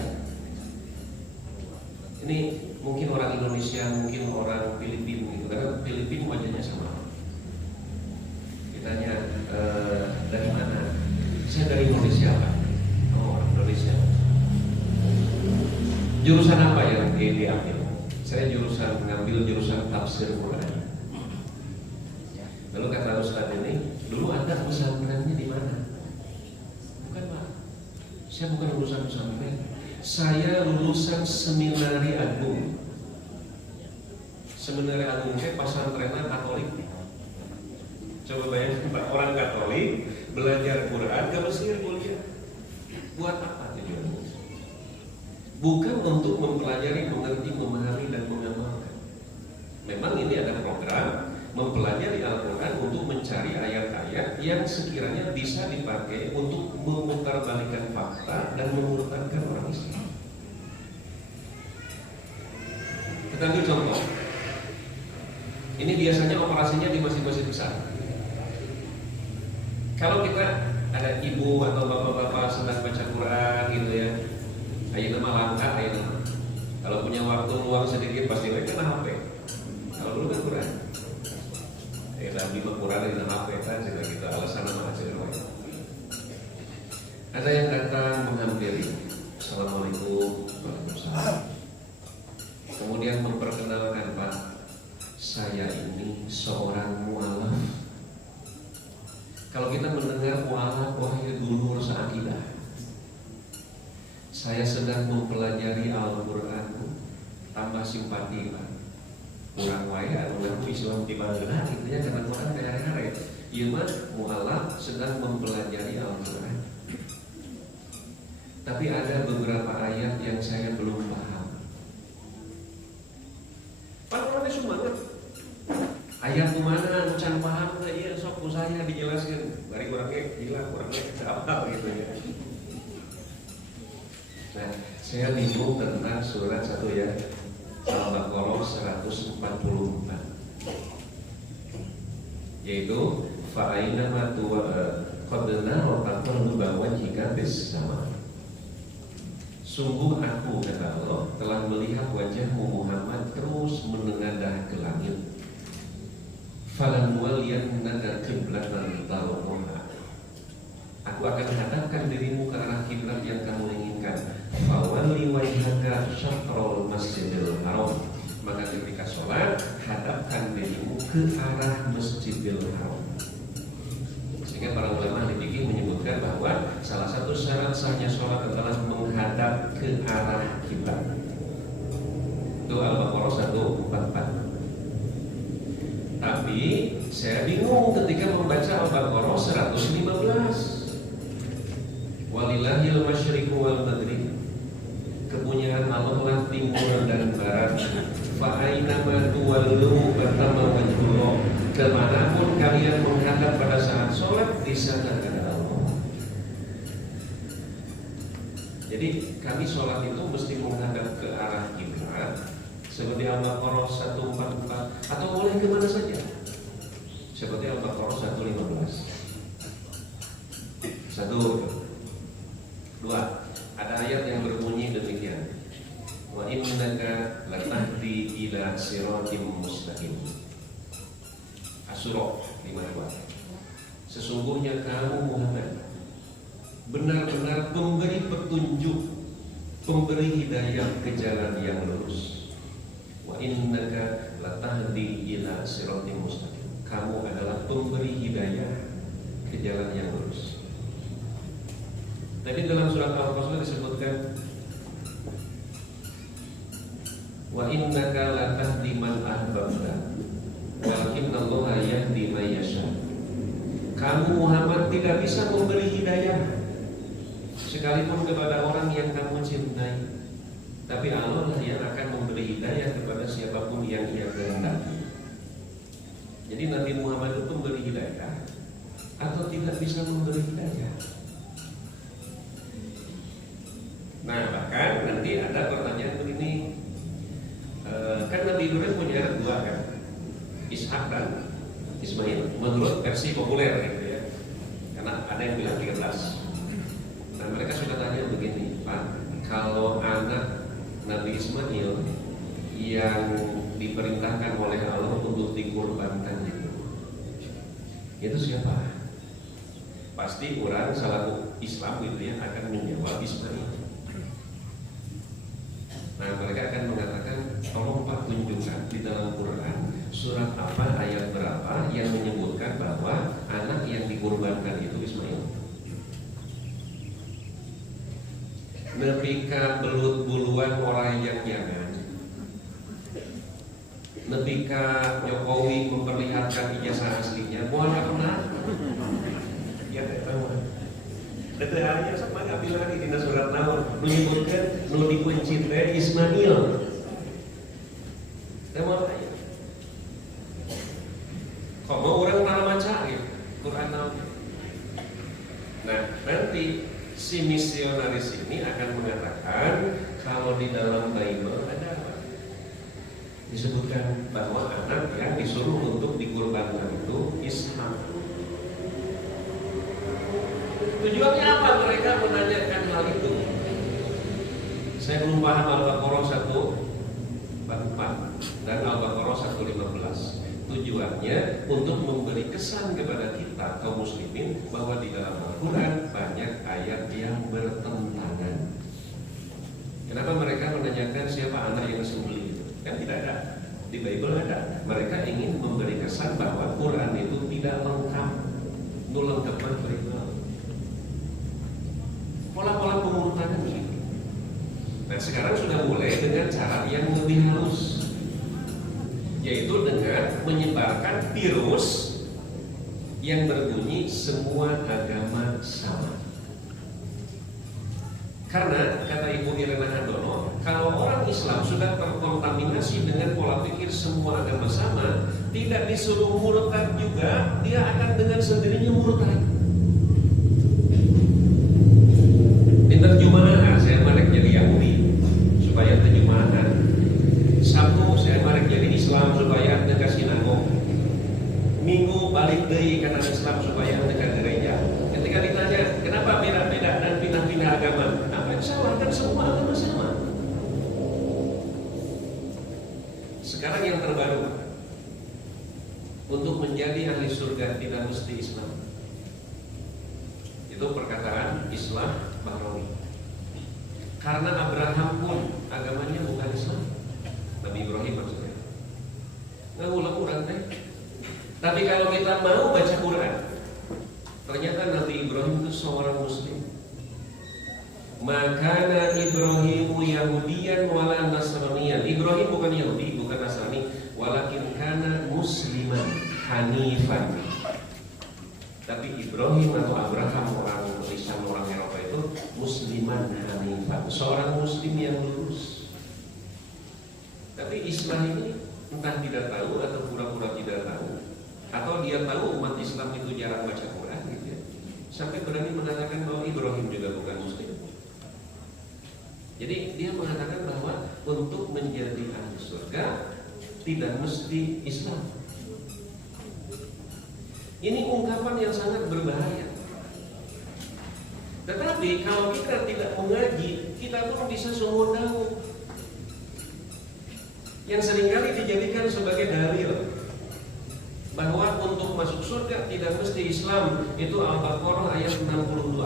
Ini mungkin orang Indonesia, mungkin orang Filipina gitu, karena Filipina wajahnya sama. Ditanya, dari mana? Saya dari Indonesia Pak. Oh, Indonesia. Jurusan apa yang diambil? Saya mengambil jurusan tafsir Quran. Lalu kata Ustaz ini, dulu Anda pesantrennya di mana? Bukan Pak, saya bukan lulusan pesantren. Saya lulusan Seminari Agung. Seminari Agung saya pesantrennya Katolik. Coba bayangkan Pak, orang Katolik belajar Quran ke Mesir kuliah. Buat apa tujuannya? Bukan untuk mempelajari, mengerti, memahami dan mengamalkan. Memang ini ada program mempelajari Al-Quran untuk mencari ayat-ayat yang sekiranya bisa dipakai untuk memutarbalikkan fakta dan memurtadkan orang Islam. Kita ambil contoh. Ini biasanya operasinya di masjid-masjid besar. Kalau kita ada ibu atau bapak-bapak sedang baca Quran gitu ya, ayo nama langkah, ayo nama. Kalau punya waktu luang sedikit pasti mereka kena HP. Kalau dulu kan Quran. Dalam 5 Quran di HP kan juga gitu, alasan nama hasil riwayat. Ada yang datang menghampiri, Assalamualaikum warahmatullahi wabarakatuh. Kemudian memperkenalkan, Pak, saya ini seorang mualaf. Kalau kita mendengar mualaf, wahai guru seakidah, saya sedang mempelajari Al-Quran tambah simpati Pak. Kurang waya mengaku Islam di Bangladesh itu ya karena orang daerah-daerah. Ieu mah mualaf sedang mempelajari Al-Qur'an. Tapi ada beberapa ayat yang saya belum paham. Pak orangnya semangat. Ayat kemana can paham iya sok ku saya dijelaskan. Bari orangnya gila, orangnya apa gitu ya. Nah, saya bingung tentang surat satu ya. Al-Baqarah 144, yaitu fa'aina ma qadna wa taqallu wajhika bis sama. Sungguh aku kata Allah telah melihat wajahmu Muhammad terus menengadah ke langit. Falan waliyannaka qiblatan tardhaha. Aku akan hadapkan dirimu ke arah kiblat yang kamu inginkan. Fawalli wajhaka syatrul masjidil haram. Maka ketika sholat, hadapkan dirimu ke arah masjidil haram. Sehingga para ulama di fikih menyebutkan bahwa salah satu syarat sahnya sholat adalah menghadap ke arah kiblat. Itu Al-Baqarah 144. Tapi saya bingung ketika membaca Al-Baqarah 115. Walillahil masyriqu wal maghrib. Kepunyaan Allah lah timur dan barat. Fa aina ma tuwallu fatama wajhullah. Kemanapun kalian menghadap pada saat sholat, di sana ada Allah. Jadi kami sholat itu mesti menghadap ke arah kiblat seperti Al-Baqarah 144 atau boleh kemana saja seperti Al-Baqarah 115. Satu. Dua, ada ayat yang berbunyi demikian. Wa innaka latahdi ila siratim mustaqim. Asy-Syura 52. Sesungguhnya kamu Muhammad benar-benar pemberi petunjuk, pemberi hidayah ke jalan yang lurus. Wa innaka latahdi ila siratim mustaqim. Kamu adalah pemberi hidayah ke jalan yang lurus. Tapi dalam surat Al-Qasas disebutkan wa innaka latahdi man ahbabta walakinnallaha yahdi man yasha. Kamu Muhammad tidak bisa memberi hidayah sekalipun kepada orang yang kamu cintai, tapi Allah lah yang akan memberi hidayah kepada siapapun yang Ia kehendaki. Jadi Nabi Muhammad itu memberi hidayah atau tidak bisa memberi hidayah? Nah, bahkan nanti ada pertanyaan begini, kan Nabi Ibrahim punya anak dua kan, Ishak dan Ismail, menurut versi populer gitu ya, karena ada yang bilang 13. Dan mereka sudah tanya begini, Pak, kalau anak Nabi Ismail yang diperintahkan oleh Allah untuk dikurbankan itu siapa? Pasti orang selaku Islam gitu ya akan menjawab Ismail. Nah, mereka akan mengatakan, tolong Pak tunjukkan di dalam Quran surat apa, ayat berapa yang menyebutkan bahwa anak yang dikurbankan itu Ismail. Nepika belut buluan orang yang jangan. Nepika Jokowi memperlihatkan ijazah aslinya, bukan pernah. Ya, tahu. Dete harinya sama nggak bilang lagi di surat naon menyebutkan nu dikunci teh Ismail. Tema aya. Komo orang pernah maca gitu Quran naon. Nah, nanti si misionaris ini akan mengatakan kalau di dalam Bible ada apa? Disebutkan bahwa anak yang disuruh untuk dikurbankan itu Ishak. Tujuannya apa mereka menanyakan hal itu? Saya belum paham Al-Baqarah 144 dan Al-Baqarah 115. Tujuannya untuk memberi kesan kepada kita kaum muslimin bahwa di dalam Al-Quran banyak ayat yang bertentangan. Kenapa mereka menanyakan siapa anak yang disembelih itu? Kan tidak ada. Di Bible ada. Mereka ingin memberi kesan bahwa Quran itu tidak lengkap. Nu lengkap Bible. Pola-pola pengurutan ini. Nah, sekarang sudah mulai dengan cara yang lebih halus, yaitu dengan menyebarkan virus yang berbunyi semua agama sama. Karena kata Ibu Irena Hardono, kalau orang Islam sudah terkontaminasi dengan pola pikir semua agama sama, tidak disuruh murtad juga, dia akan dengan sendirinya murtad. Terjemahan saya marek jadi Yahudi supaya terjemahan. Sabtu saya marek jadi Islam supaya dekat sinagog. Minggu balik deui kana Islam supaya dekat gereja. Ketika ditanya kenapa beda-beda dan pindah-pindah agama, apa yang salah? Kan semua agama sama. Sekarang yang terbaru, untuk menjadi ahli surga tidak mesti Islam. Itu perkataan Islam Bahrawi. Karena Abraham pun agamanya bukan Islam, Nabi Ibrahim maksudnya. Nggak ulang-ulang teh. Tapi kalau kita mau baca Quran, ternyata Nabi Ibrahim itu seorang Muslim. Makana Ibrahimu Yahudiyan wala Nasraniyan. Ibrahim bukan Yahudi, bukan Nasrani, walakin kana musliman hanifan. Tapi Ibrahim atau Abraham, orang Islam, orang Eropa itu musliman hanifan, seorang muslim yang lurus. Tapi Islam ini entah tidak tahu atau pura-pura tidak tahu, atau dia tahu umat Islam itu jarang baca Quran gitu ya, sampai berani mengatakan bahwa Ibrahim juga bukan muslim. Jadi dia mengatakan bahwa untuk menjadi ahli surga tidak mesti Islam. Ini ungkapan yang sangat berbahaya. Tetapi kalau kita tidak mengaji, kita pun bisa sumur daun yang seringkali dijadikan sebagai dalil bahwa untuk masuk surga tidak mesti Islam. Itu Al-Baqarah ayat 62.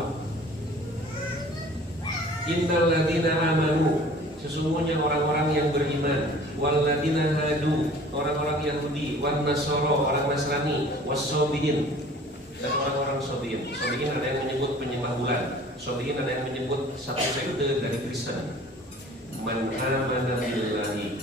Innal ladzina amanu, sesungguhnya orang-orang yang beriman, walladzina hadu, orang-orang Yahudi, wan nasara, orang Nasrani, wassabiin, dan orang-orang sabiin. Sabiin ada yang menyebut penyembah bulan, sabiin ada yang menyebut satu sekte dari Kristen. Man amana billahi,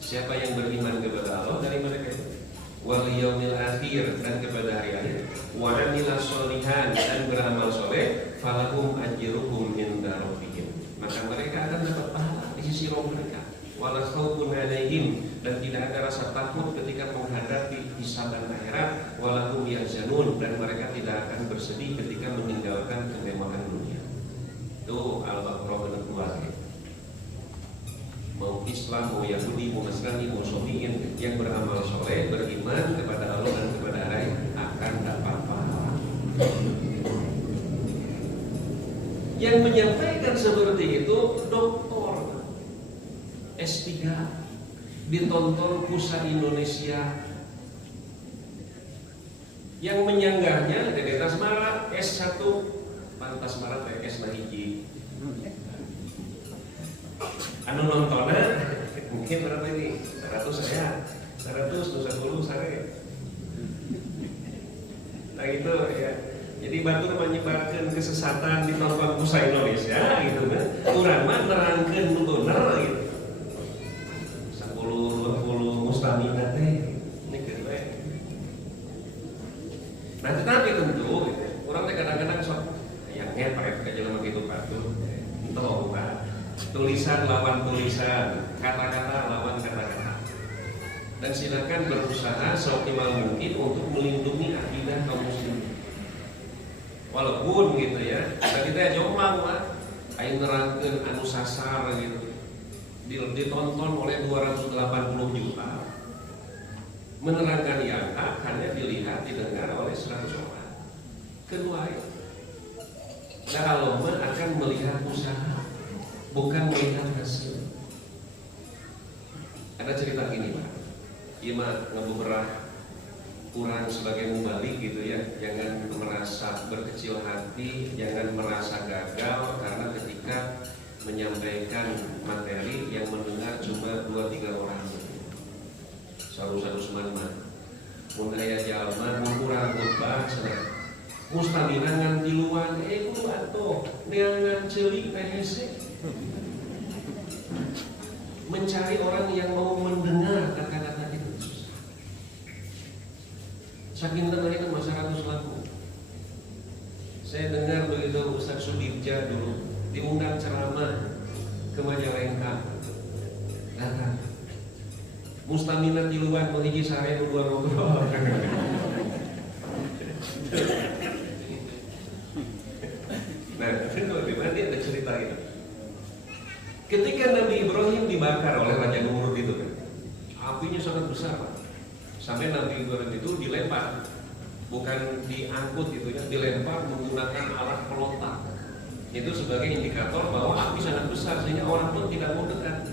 siapa yang beriman kepada Allah dari mereka itu, wal yaumil akhir, dan kepada hari akhir, wa amila sholihan, dan beramal soleh, falahum ajruhum inda rabbihim, maka mereka akan dapat pahala di sisi Rabb mereka. Wala khaufun 'alaihim, dan tidak ada rasa takut ketika menghadapi hisaban akhirat. Wala hum yahzanun, dan mereka tidak akan bersedih ketika meninggalkan kemewahan dunia. Itu Al-Baqarah ayat 2. Mau Islam, mau Yahudi, mau Nasrani, mau Sabiin yang beramal soleh, beriman kepada Allah dan kepada hari akan dapat pahala. Yang menyampaikan seperti itu Doktor S3 ditonton Pusat Indonesia. Yang menyanggahnya dari Tasmara S1, Pantas Mara TS Nahiji. Anu nontonnya mungkin berapa ini? 100 saya, 110 saya. Nah itu ya. Jadi batur menyebarkan kesesatan di tonton Pusat Indonesia gitu kan. Urang mah nerangkeun nu bener gitu. 10-20 mustamina teh nikeun we. Nah tetapi tentu gitu, orang teh kadang-kadang sok yang ngepret ka jelema kitu batur. Entah bukan. Tulisan lawan tulisan, kata-kata lawan kata-kata. Dan silakan berusaha seoptimal mungkin untuk melindungi akidah kaum muslimin. Walaupun gitu ya, tadi teh jomblang mah aing nerangkeun anu sasar gitu. Ditonton oleh 280 juta. Menerangkan yang hanya dilihat, didengar oleh 100 orang. Kedua itu, dalam akan melihat usaha, bukan melihat hasil. Ada cerita gini Pak, iya mah ngebeberah kurang sebagai mubalik gitu ya. Jangan merasa berkecil hati, jangan merasa gagal karena ketika menyampaikan materi yang mendengar cuma 2-3 orang. Satu-satu semangat. Mun aya jalma mun urang khotbah cenah mustamina ngan tiluan kudu atuh neangan ceulik teh hese. mencari orang yang mau mendengar kata-kata itu susah. Saking tengahnya masyarakat Lampung. Saya dengar begitu Ustaz Sudirja dulu diundang ceramah ke Majalengka. Datang. Mustaminat di luar menghiji sare nu dua ngobrol. Nah, itu nanti ada cerita itu. Ketika Nabi Ibrahim dibakar oleh Raja Namrud itu kan, apinya sangat besar, sampai Nabi Ibrahim itu dilempar, bukan diangkut gitu ya, dilempar menggunakan alat pelontar. Itu sebagai indikator bahwa api sangat besar sehingga orang pun tidak mau dekat.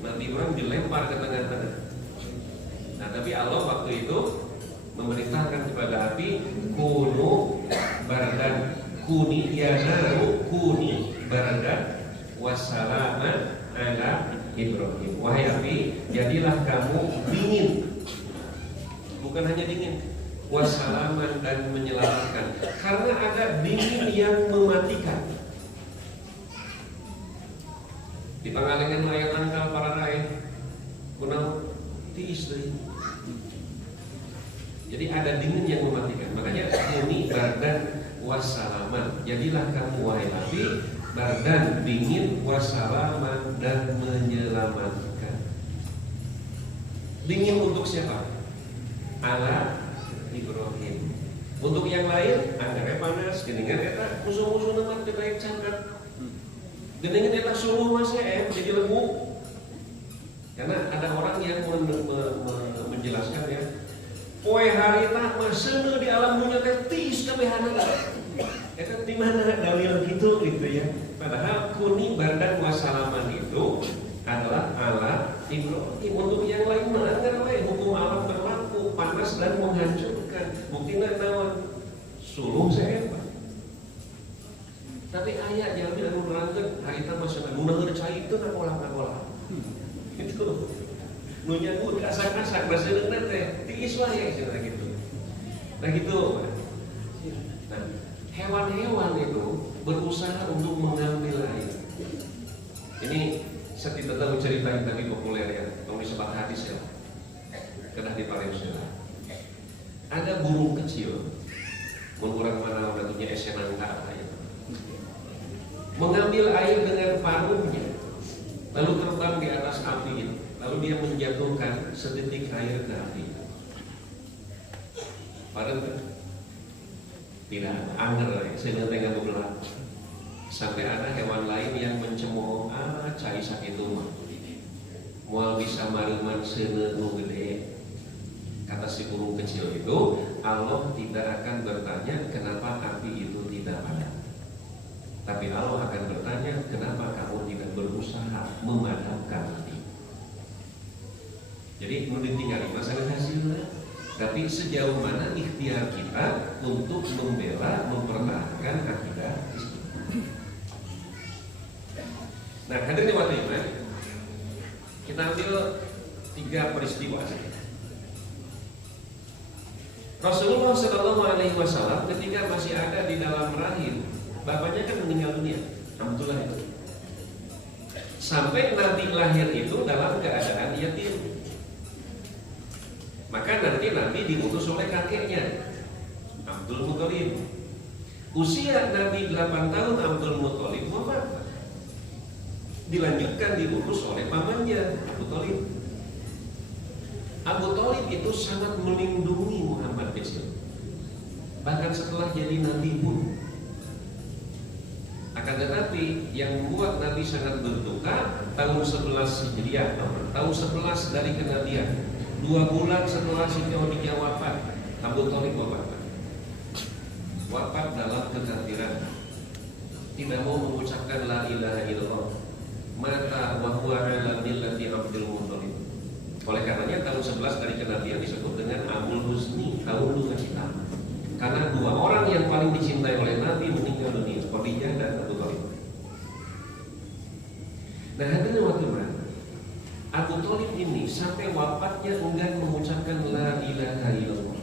Nabi Ibrahim dilempar ke tengah-tengah. Nah, tapi Allah waktu itu memerintahkan kepada api, kunu bardan, kuni ya naru, kuni bardan wassalaman ala Ibrahim. Wahai api, jadilah kamu dingin. Bukan hanya dingin, wassalaman dan menyelamatkan. Karena ada dingin yang mematikan. Di pangalengan layar tangkal para naik kunau tiis deui. Jadi ada dingin yang mematikan. Makanya kuni bardan wassalaman. Jadilah kamu wahai api bardan dingin wassalaman dan menyelamatkan. Dingin untuk siapa? Ala Ibrahim. Untuk yang lain anggarnya panas, geningan eta musuh-musuh nama terbaik cangkat. Geningan eta suruh masih jadi lembut. Karena ada orang yang menjelaskan ya, poe harita mah seuneu di alam dunya teh tiis kabehana. Eta di mana dalil gitu ya. Padahal kuni bardan wassalaman itu adalah ala Ibrahim. Untuk yang lain mah anggar we hukum alam berlaku, panas dan menghancurkan. Buktina naon? Suluh saeba. Tapi aya jalmi anu nerangkeun harita mah seuneu nu neur cai teu ngagolah-ngagolah. Itu nu nyagut kasak-kasak baseulna teh tiis wae cenah gitu. Nah gitu. Nah, hewan-hewan itu berusaha untuk mengambil air. Ini setidaknya tahu cerita yang tadi populer ya, kalau disebut hadis ya, kena di Palembang. Ada burung kecil, mengurang mana batunya esenang apa ya, mengambil air dengan paruhnya, lalu terbang di atas api, lalu dia menjatuhkan sedetik air ke api. Padahal tidak angger, sehingga tengah bebelah. Sampai ada hewan lain yang mencemooh, cai sakitu mah moal bisa mariman seuneu nu gede. Kata si burung kecil itu, Allah tidak akan bertanya kenapa api itu tidak padam, tapi Allah akan bertanya kenapa kamu tidak berusaha memadamkan api. Jadi nu ditinggali masalah hasilnya, tapi sejauh mana ikhtiar kita untuk membela, mempertahankan akidah Islam. Nah, hadirin waktu itu kita ambil 3 peristiwa saja. Rasulullah SAW ketika masih ada di dalam rahim, bapaknya kan meninggal dunia, alhamdulillah itu. Sampai nanti lahir itu dalam keadaan yatim. Maka nanti diutus oleh kakeknya, Abdul Muthalib. Usia Nabi 8 tahun Abdul Muthalib wafat. Dilanjutkan diurus oleh pamannya Abu Thalib. Abu Thalib itu sangat melindungi Muhammad kecil, bahkan setelah jadi nabi pun. Akan tetapi yang membuat Nabi sangat berduka tahun 11 Hijriah, tahun 11 dari kenabian, 2 bulan setelah Siti Khadijah wafat, Abu Thalib wafat dalam kekafiran, tidak mau mengucapkan la ilaha illallah, mata wa huwa ala millati Abdul Muthalib. Oleh karenanya tahun 11 dari kenabian disebut dengan Abul Husni, tahun duka cita. Karena 2 orang yang paling dicintai oleh Nabi meninggal dunia, Khadijah dan Abu Thalib. Nah, hadirin waktu berapa? Abu Thalib ini sampai wafatnya enggan mengucapkan la ilaha illallah.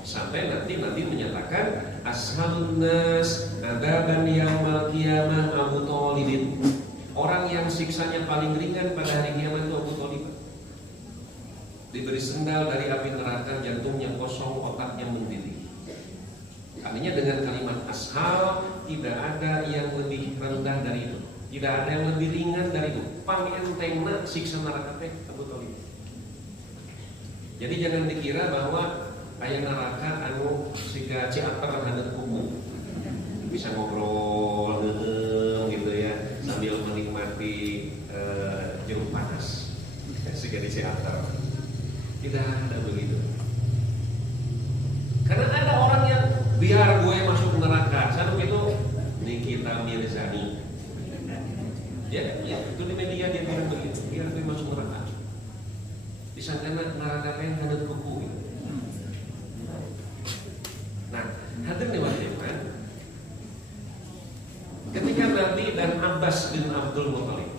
Sampai nanti Nabi menyatakan ashabun nas adaban yaumal qiyamah Abu Thalibin. orang yang siksanya paling ringan pada hari kiamat itu Abu Thalib. Diberi sendal dari api neraka, jantungnya kosong, otaknya mendidih. Artinya dengan kalimat ashal, tidak ada yang lebih rendah dari itu, tidak ada yang lebih ringan dari itu. Pangentengna siksa neraka teh Abu Thalib. Jadi jangan dikira bahwa aya neraka anu siga ciater hadeup kubu, bisa ngobrol gitu ya sambil menikmati jeruk panas siga di ciater. Tidak ada begitu. Karena ada orang yang biar gue masuk neraka, satu itu Nikita Mirzani. Ya, itu di media dia bilang begitu, biar gue masuk neraka. Disangka neraka yang hadeup kuku. Nah, hadirin diwajibkan ketika Nabi dan Abbas bin Abdul Muthalib,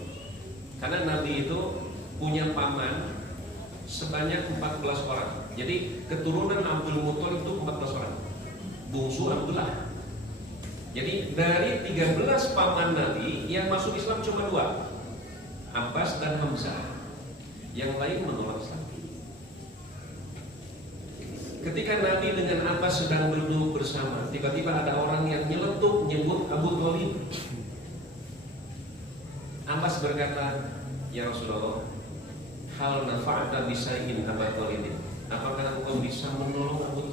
karena Nabi itu punya paman sebanyak 14 orang. Jadi keturunan Abdul Muthalib itu 14 orang. Bungsu Abdullah. Jadi dari 13 paman Nabi yang masuk Islam cuma 2, Abbas dan Hamzah. Yang lain menolak Islam. Ketika Nabi dengan Abbas sedang duduk bersama, tiba-tiba ada orang yang nyeletuk nyebut Abu Thalib. Abbas berkata, "Ya Rasulullah, hal nafa'ata bisai'in Abu Thalib. Apakah engkau bisa menolong Abu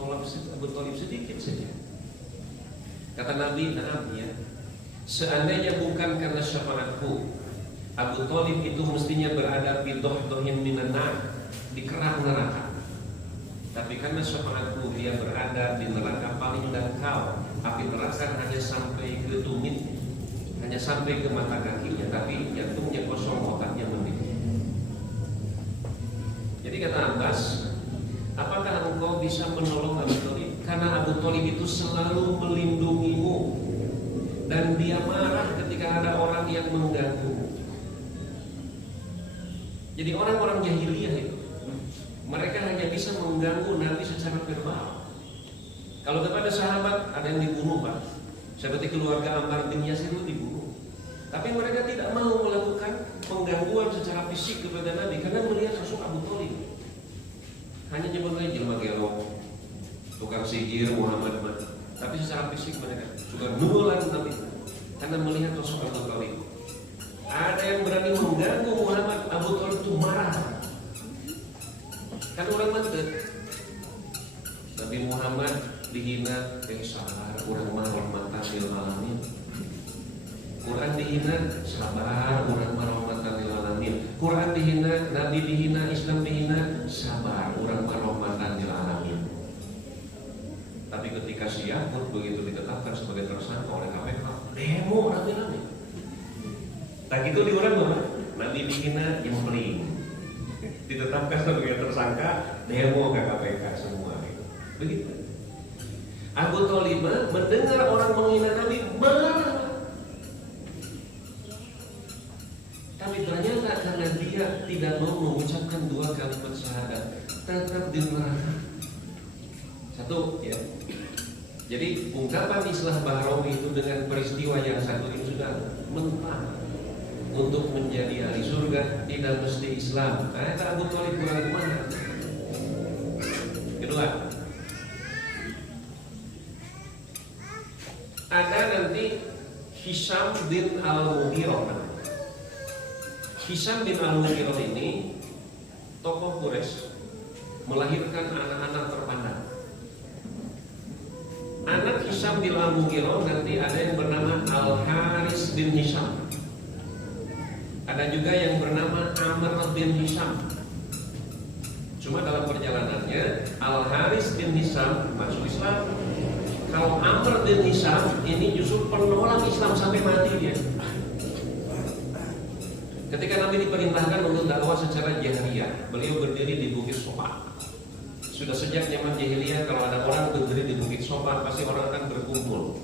Thalib sedikit saja?" Kata Nabi, "Na'am ya. Seandainya bukan karena syafaatku, Abu Thalib itu mestinya berada di dohdohin minan nar, di kerang neraka. Tapi karena syafaatku dia berada di neraka paling dangkal. Api neraka hanya sampai ke tumitnya, hanya sampai ke mata kakinya, tapi jantungnya kosong, otaknya mendidih." Jadi kata Abbas, apakah engkau bisa menolong Abu Thalib? Karena Abu Thalib itu selalu melindungimu, dan dia marah ketika ada orang yang mengganggu. Jadi orang-orang jahiliyah itu, mereka hanya bisa mengganggu Nabi secara verbal. Kalau kepada sahabat ada yang dibunuh, Pak, seperti keluarga Ammar bin Yasir itu dibunuh. Tapi mereka tidak mau melakukan penggangguan secara fisik kepada Nabi karena melihat sosok Abu Thalib. Hanya nyebut aja jelma gelok, tukang sihir Muhammad. Tapi secara fisik mereka juga nulan Nabi karena melihat sosok Abu Thalib. Ada yang berani mengganggu Muhammad, Abu Thalib itu marah. Kan orang mantet Nabi Muhammad dihina, sabar, orang mah rahmatan lil alamin. Quran dihina, sabar, orang mah rahmatan lil alamin. Quran dihina, Nabi dihina, Islam dihina, sabar, orang mah rahmatan lil alamin. Tapi ketika si Yakub begitu ditetapkan sebagai tersangka oleh KPK, demo rame-rame. Tak gitu di orang Bapak, Nabi dihina, jempling. Ditetapkan sebagai tersangka, demo ke KPK semua gitu. Begitu. Abu Thalib mendengar orang menghina Nabi marah. Tapi ternyata karena dia tidak mau mengucapkan 2 kalimat syahadat, tetap di neraka. Satu ya. Jadi ungkapan Islah Bahrawi itu dengan peristiwa yang satu ini sudah mentah. Untuk menjadi ahli surga tidak mesti Islam. Nah, Abu Thalib kurang kemana? Kedua, ada nanti Hisham bin Al-Mughirah. Hisham bin Al-Mughirah ini tokoh Quraisy, melahirkan anak-anak terpandang. Anak Hisham bin Al-Mughirah nanti ada yang bernama Al-Haris bin Hisham. Ada juga yang bernama Amr bin Hisham. Cuma dalam perjalanannya Al-Haris bin Hisham masuk Islam. Kalau Amr bin Hisham ini justru penolak Islam sampai mati dia. Ketika Nabi diperintahkan untuk dakwah secara jahriyah, beliau berdiri di Bukit Sofa. Sudah sejak zaman jahiliyah kalau ada orang berdiri di Bukit Sofa, pasti orang akan berkumpul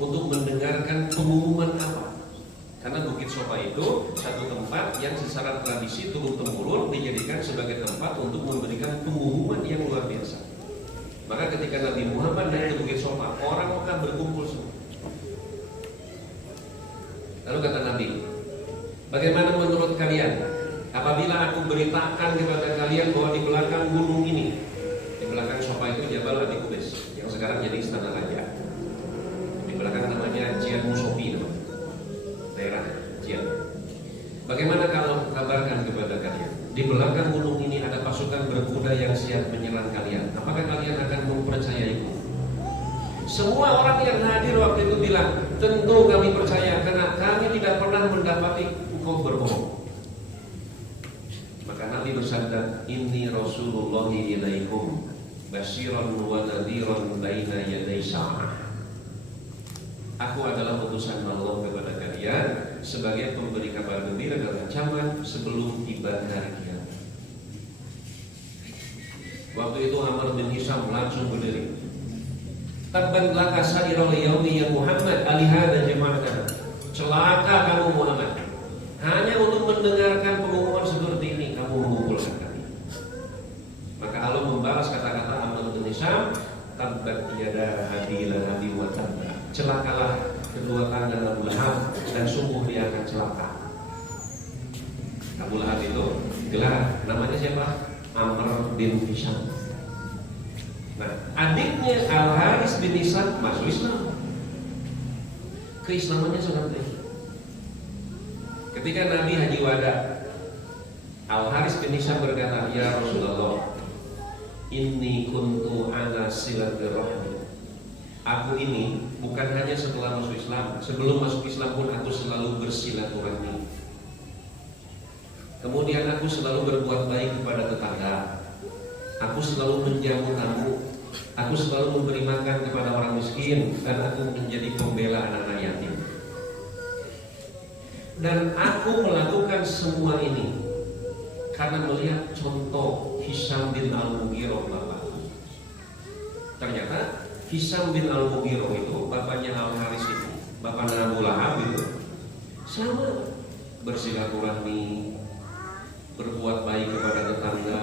untuk mendengarkan pengumuman apa. Karena Bukit Sofa itu satu tempat yang secara tradisi turun-temurun dijadikan sebagai tempat untuk memberikan pengumuman yang luar biasa. Maka ketika Nabi Muhammad naik ke Bukit Sofa, orang akan berkumpul semua. Lalu kata Nabi, Bagaimana menurut kalian apabila aku beritakan kepada kalian bahwa di belakang gunung ini, di belakang Sofa itu Jabal Adi Kubais yang sekarang jadi Istana Raja, di belakang namanya Jian Musofi, daerah Jian. Bagaimana kalau kabarkan kepada kalian, di belakang gunung ini ada pasukan berkuda yang siap menyerang kalian? Apakah kalian akan mempercayaiku? Semua orang yang hadir waktu itu bilang, tentu kami percaya, karena kami tidak pernah mendapati engkau berbohong. Maka Nabi bersabda, Inni Rasulullahi ilaikum basyiran wa nadhiran baina yaday sa'ah. Aku adalah utusan Allah kepada kalian sebagai pemberi kabar gembira dan ancaman sebelum tiba hari kiamat. Waktu itu Amr bin Hisham langsung berdiri. Tabban laka sa'iral yaumi ya Muhammad alihada jama'atana. Celaka kamu Muhammad, hanya untuk mendengarkan pengumuman seperti ini kamu mengumpulkan kami. Maka Allah membalas kata-kata Amr bin Hisham, tabbat yada abi lahabi wa tabba. Celakalah kedua tangan Abu Lahab dan sungguh dia akan celaka. Abu Lahab itu gelar namanya siapa? Amr bin Hisham. Nah, adiknya Al-Haris bin Hisham masuk Islam. Keislamannya sangat baik. Ketika Nabi Haji Wada, Al-Haris bin Hisham berkata, ya Rasulullah, inni kuntu ala silaturahmi. Aku ini bukan hanya setelah masuk Islam, sebelum masuk Islam pun aku selalu bersilaturahmi. Kemudian aku selalu berbuat baik kepada tetangga. Aku selalu menjamu tamu. Aku selalu memberi makan kepada orang miskin, dan aku menjadi pembela anak-anak yatim. Dan aku melakukan semua ini karena melihat contoh Hisham bin Al-Mughirah bapakku. Ternyata Hisham bin Al-Mughirah itu bapaknya Al-Haris itu, bapaknya Abu Lahab itu, sama bersilaturahmi, berbuat baik kepada tetangga,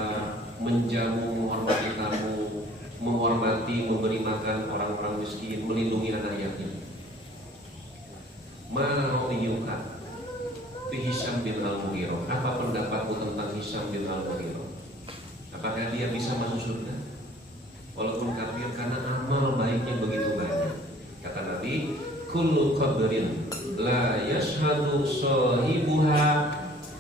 menjamu, menghormati tamu, menghormati, memberi makan orang-orang miskin, melindungi anak yatim. Ma'ra'iyuka bi Hisham bin Al-Mughirah. Apa pendapatmu tentang Hisham bin Al-Mughirah? Apakah dia bisa masuk surga walaupun kafir karena amal baiknya begitu banyak? Kata Nabi, kullu qabrin la yashhadu sahibuha.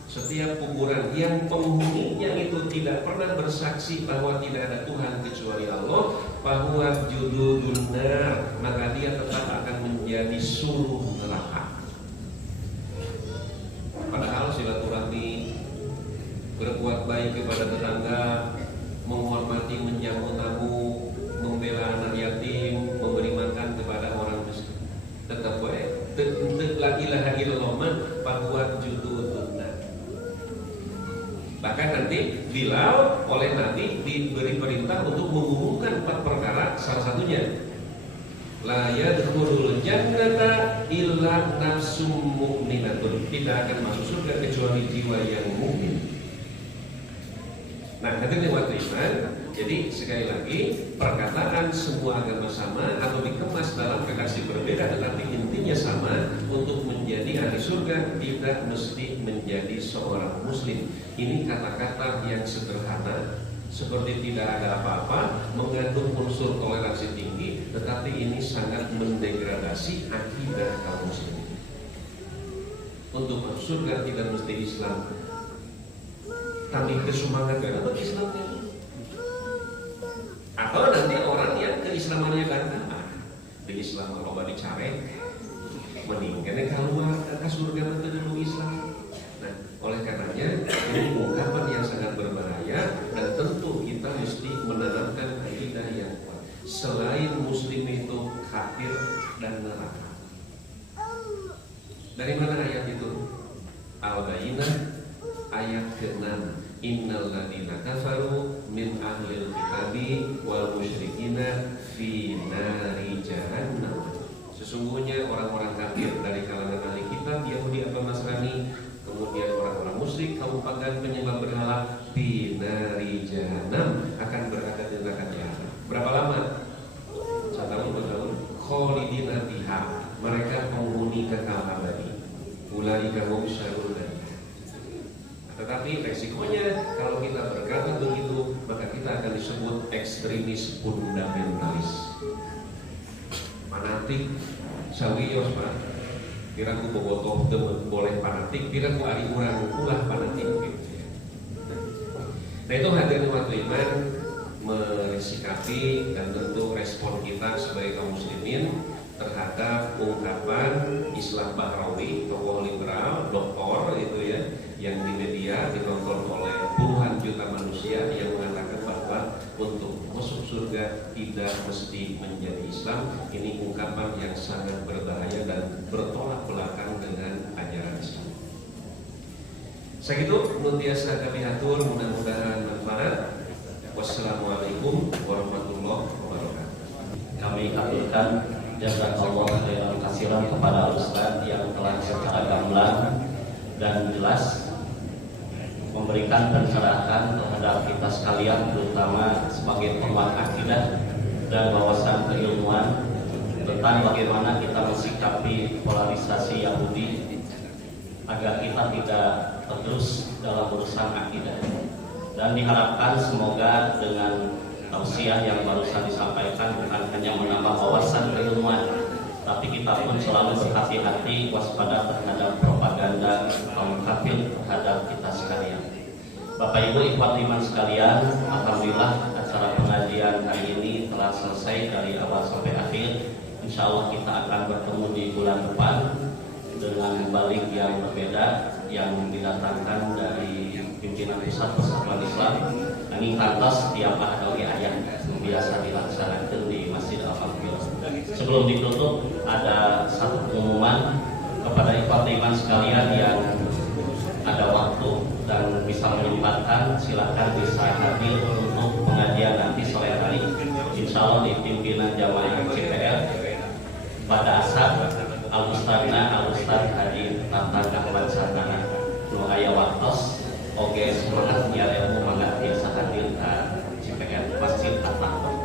Setiap kuburan yang penghuninya itu tidak pernah bersaksi bahwa tidak ada Tuhan kecuali Allah, bahwa jududun nar, maka dia tetap akan menjadi suruh neraka. Padahal silaturahmi, berbuat baik kepada tetangga, menghormati, menjamu tamu, membela anak yatim, memberi makan kepada orang miskin, tetap baik. La ilaha illallah bahwa jududun nar. Bahkan nanti Bilal oleh Nabi diberi perintah untuk mengumumkan 4 perkara. Salah satunya, la yadkhulul jannata illa nafsum mu'minatun. Tidak akan masuk surga kecuali jiwa yang mukmin. Nah, hadirin wa iman. Jadi sekali lagi, perkataan semua agama sama atau dikemas dalam kekasih berbeda, tetapi intinya sama. Untuk menjadi ahli surga tidak mesti menjadi seorang muslim. Ini kata-kata yang sederhana, seperti tidak ada apa-apa, mengandung unsur toleransi tinggi, tetapi ini sangat mendegradasi akidah kaum muslimin. Untuk masuk surga tidak mesti Islam, tapi kesemangatnya apa Islamnya? Atau nanti orang yang keislamannya ganteng, di Islam kalau dicarek, meninggalnya keluar ke surga nanti dulu Islam. Nah, oleh karenanya ini ungkapan yang sangat berbahaya, dan tentu kita mesti menanamkan akidah yang kuat. Selain muslim itu kafir dan neraka. Dari mana ayat itu? Al-Baqarah ayat ke-6. Innal ladzina kafaru min ahlil kitabi wal musyrikina fi nari jahannam. Sesungguhnya orang-orang kafir dari kalangan ahli kitab, Yahudi atau Nasrani, kemudian orang-orang musyrik, kaum pagan, penyembah berhala, fi nari jahannam, akan berada di neraka jahanam. Berapa lama? 1 tahun, 2 tahun. Khalidina biha, mereka penghuni kekal abadi. Ulaika hum syarrul bariyah. ekstremis fundamentalis. Fanatik sawios Pak. Kira ku bobotoh boleh fanatik, kira ku ari urang ulah fanatik gitu ya. Nah itu hadirin umat iman merisikapi dan tentu respon kita sebagai kaum muslimin terhadap ungkapan Islam Bahrawi, tokoh liberal, doktor itu ya, yang di media ditonton oleh puluhan juta manusia yang mengatakan bahwa untuk masuk surga tidak mesti menjadi Islam. Ini ungkapan yang sangat berbahaya dan bertolak belakang dengan ajaran Islam. Segitu nuntiasa kami atur, mudah-mudahan manfaat. Wassalamualaikum warahmatullahi wabarakatuh. Kami aturkan jazakallahu khairan katsiran kepada Ustaz yang telah secara gamblang dan jelas memberikan pencerahan terhadap kita sekalian, terutama sebagai penguat akidah dan wawasan keilmuan tentang bagaimana kita mensikapi polarisasi Yahudi agar kita tidak tergerus dalam urusan akidah. Dan diharapkan semoga dengan tausiah yang barusan disampaikan bukan hanya menambah wawasan keilmuan, tapi kita pun selalu berhati-hati waspada terhadap propaganda kaum kafir terhadap kita sekalian. Bapak Ibu ikhwat iman sekalian, alhamdulillah acara pengajian hari ini telah selesai dari awal sampai akhir. Insya Allah kita akan bertemu di bulan depan dengan balik yang berbeda yang didatangkan dari pimpinan pusat Persatuan Islam. Ini kantos tiap ada ayat biasa dilaksanakan di Masjid Al-Fakir. Sebelum ditutup ada satu pengumuman kepada ikhwat iman sekalian yang ada waktu dan bisa menyempatkan, silakan bisa hadir untuk pengajian nanti sore hari. Insya Allah di pimpinan jamaah CPR pada asar Al-Ustadna Haji Tatan Ahmad Santana nu aya waktos oge semangat biar ilmu mangga biasa hadir ka CPR Masjid Al-Fakir.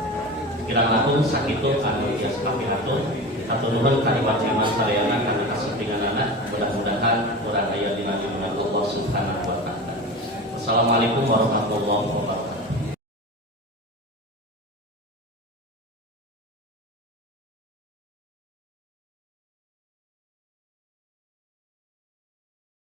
Kirang-kirang sakitu anu biasa kami atur. Atur nuhun ka iman sadayana kana kasempinganana, mudah-mudahan urang aya dina junjungan Allah Subhanahu wa taala. Wassalamualaikum warahmatullahi wabarakatuh.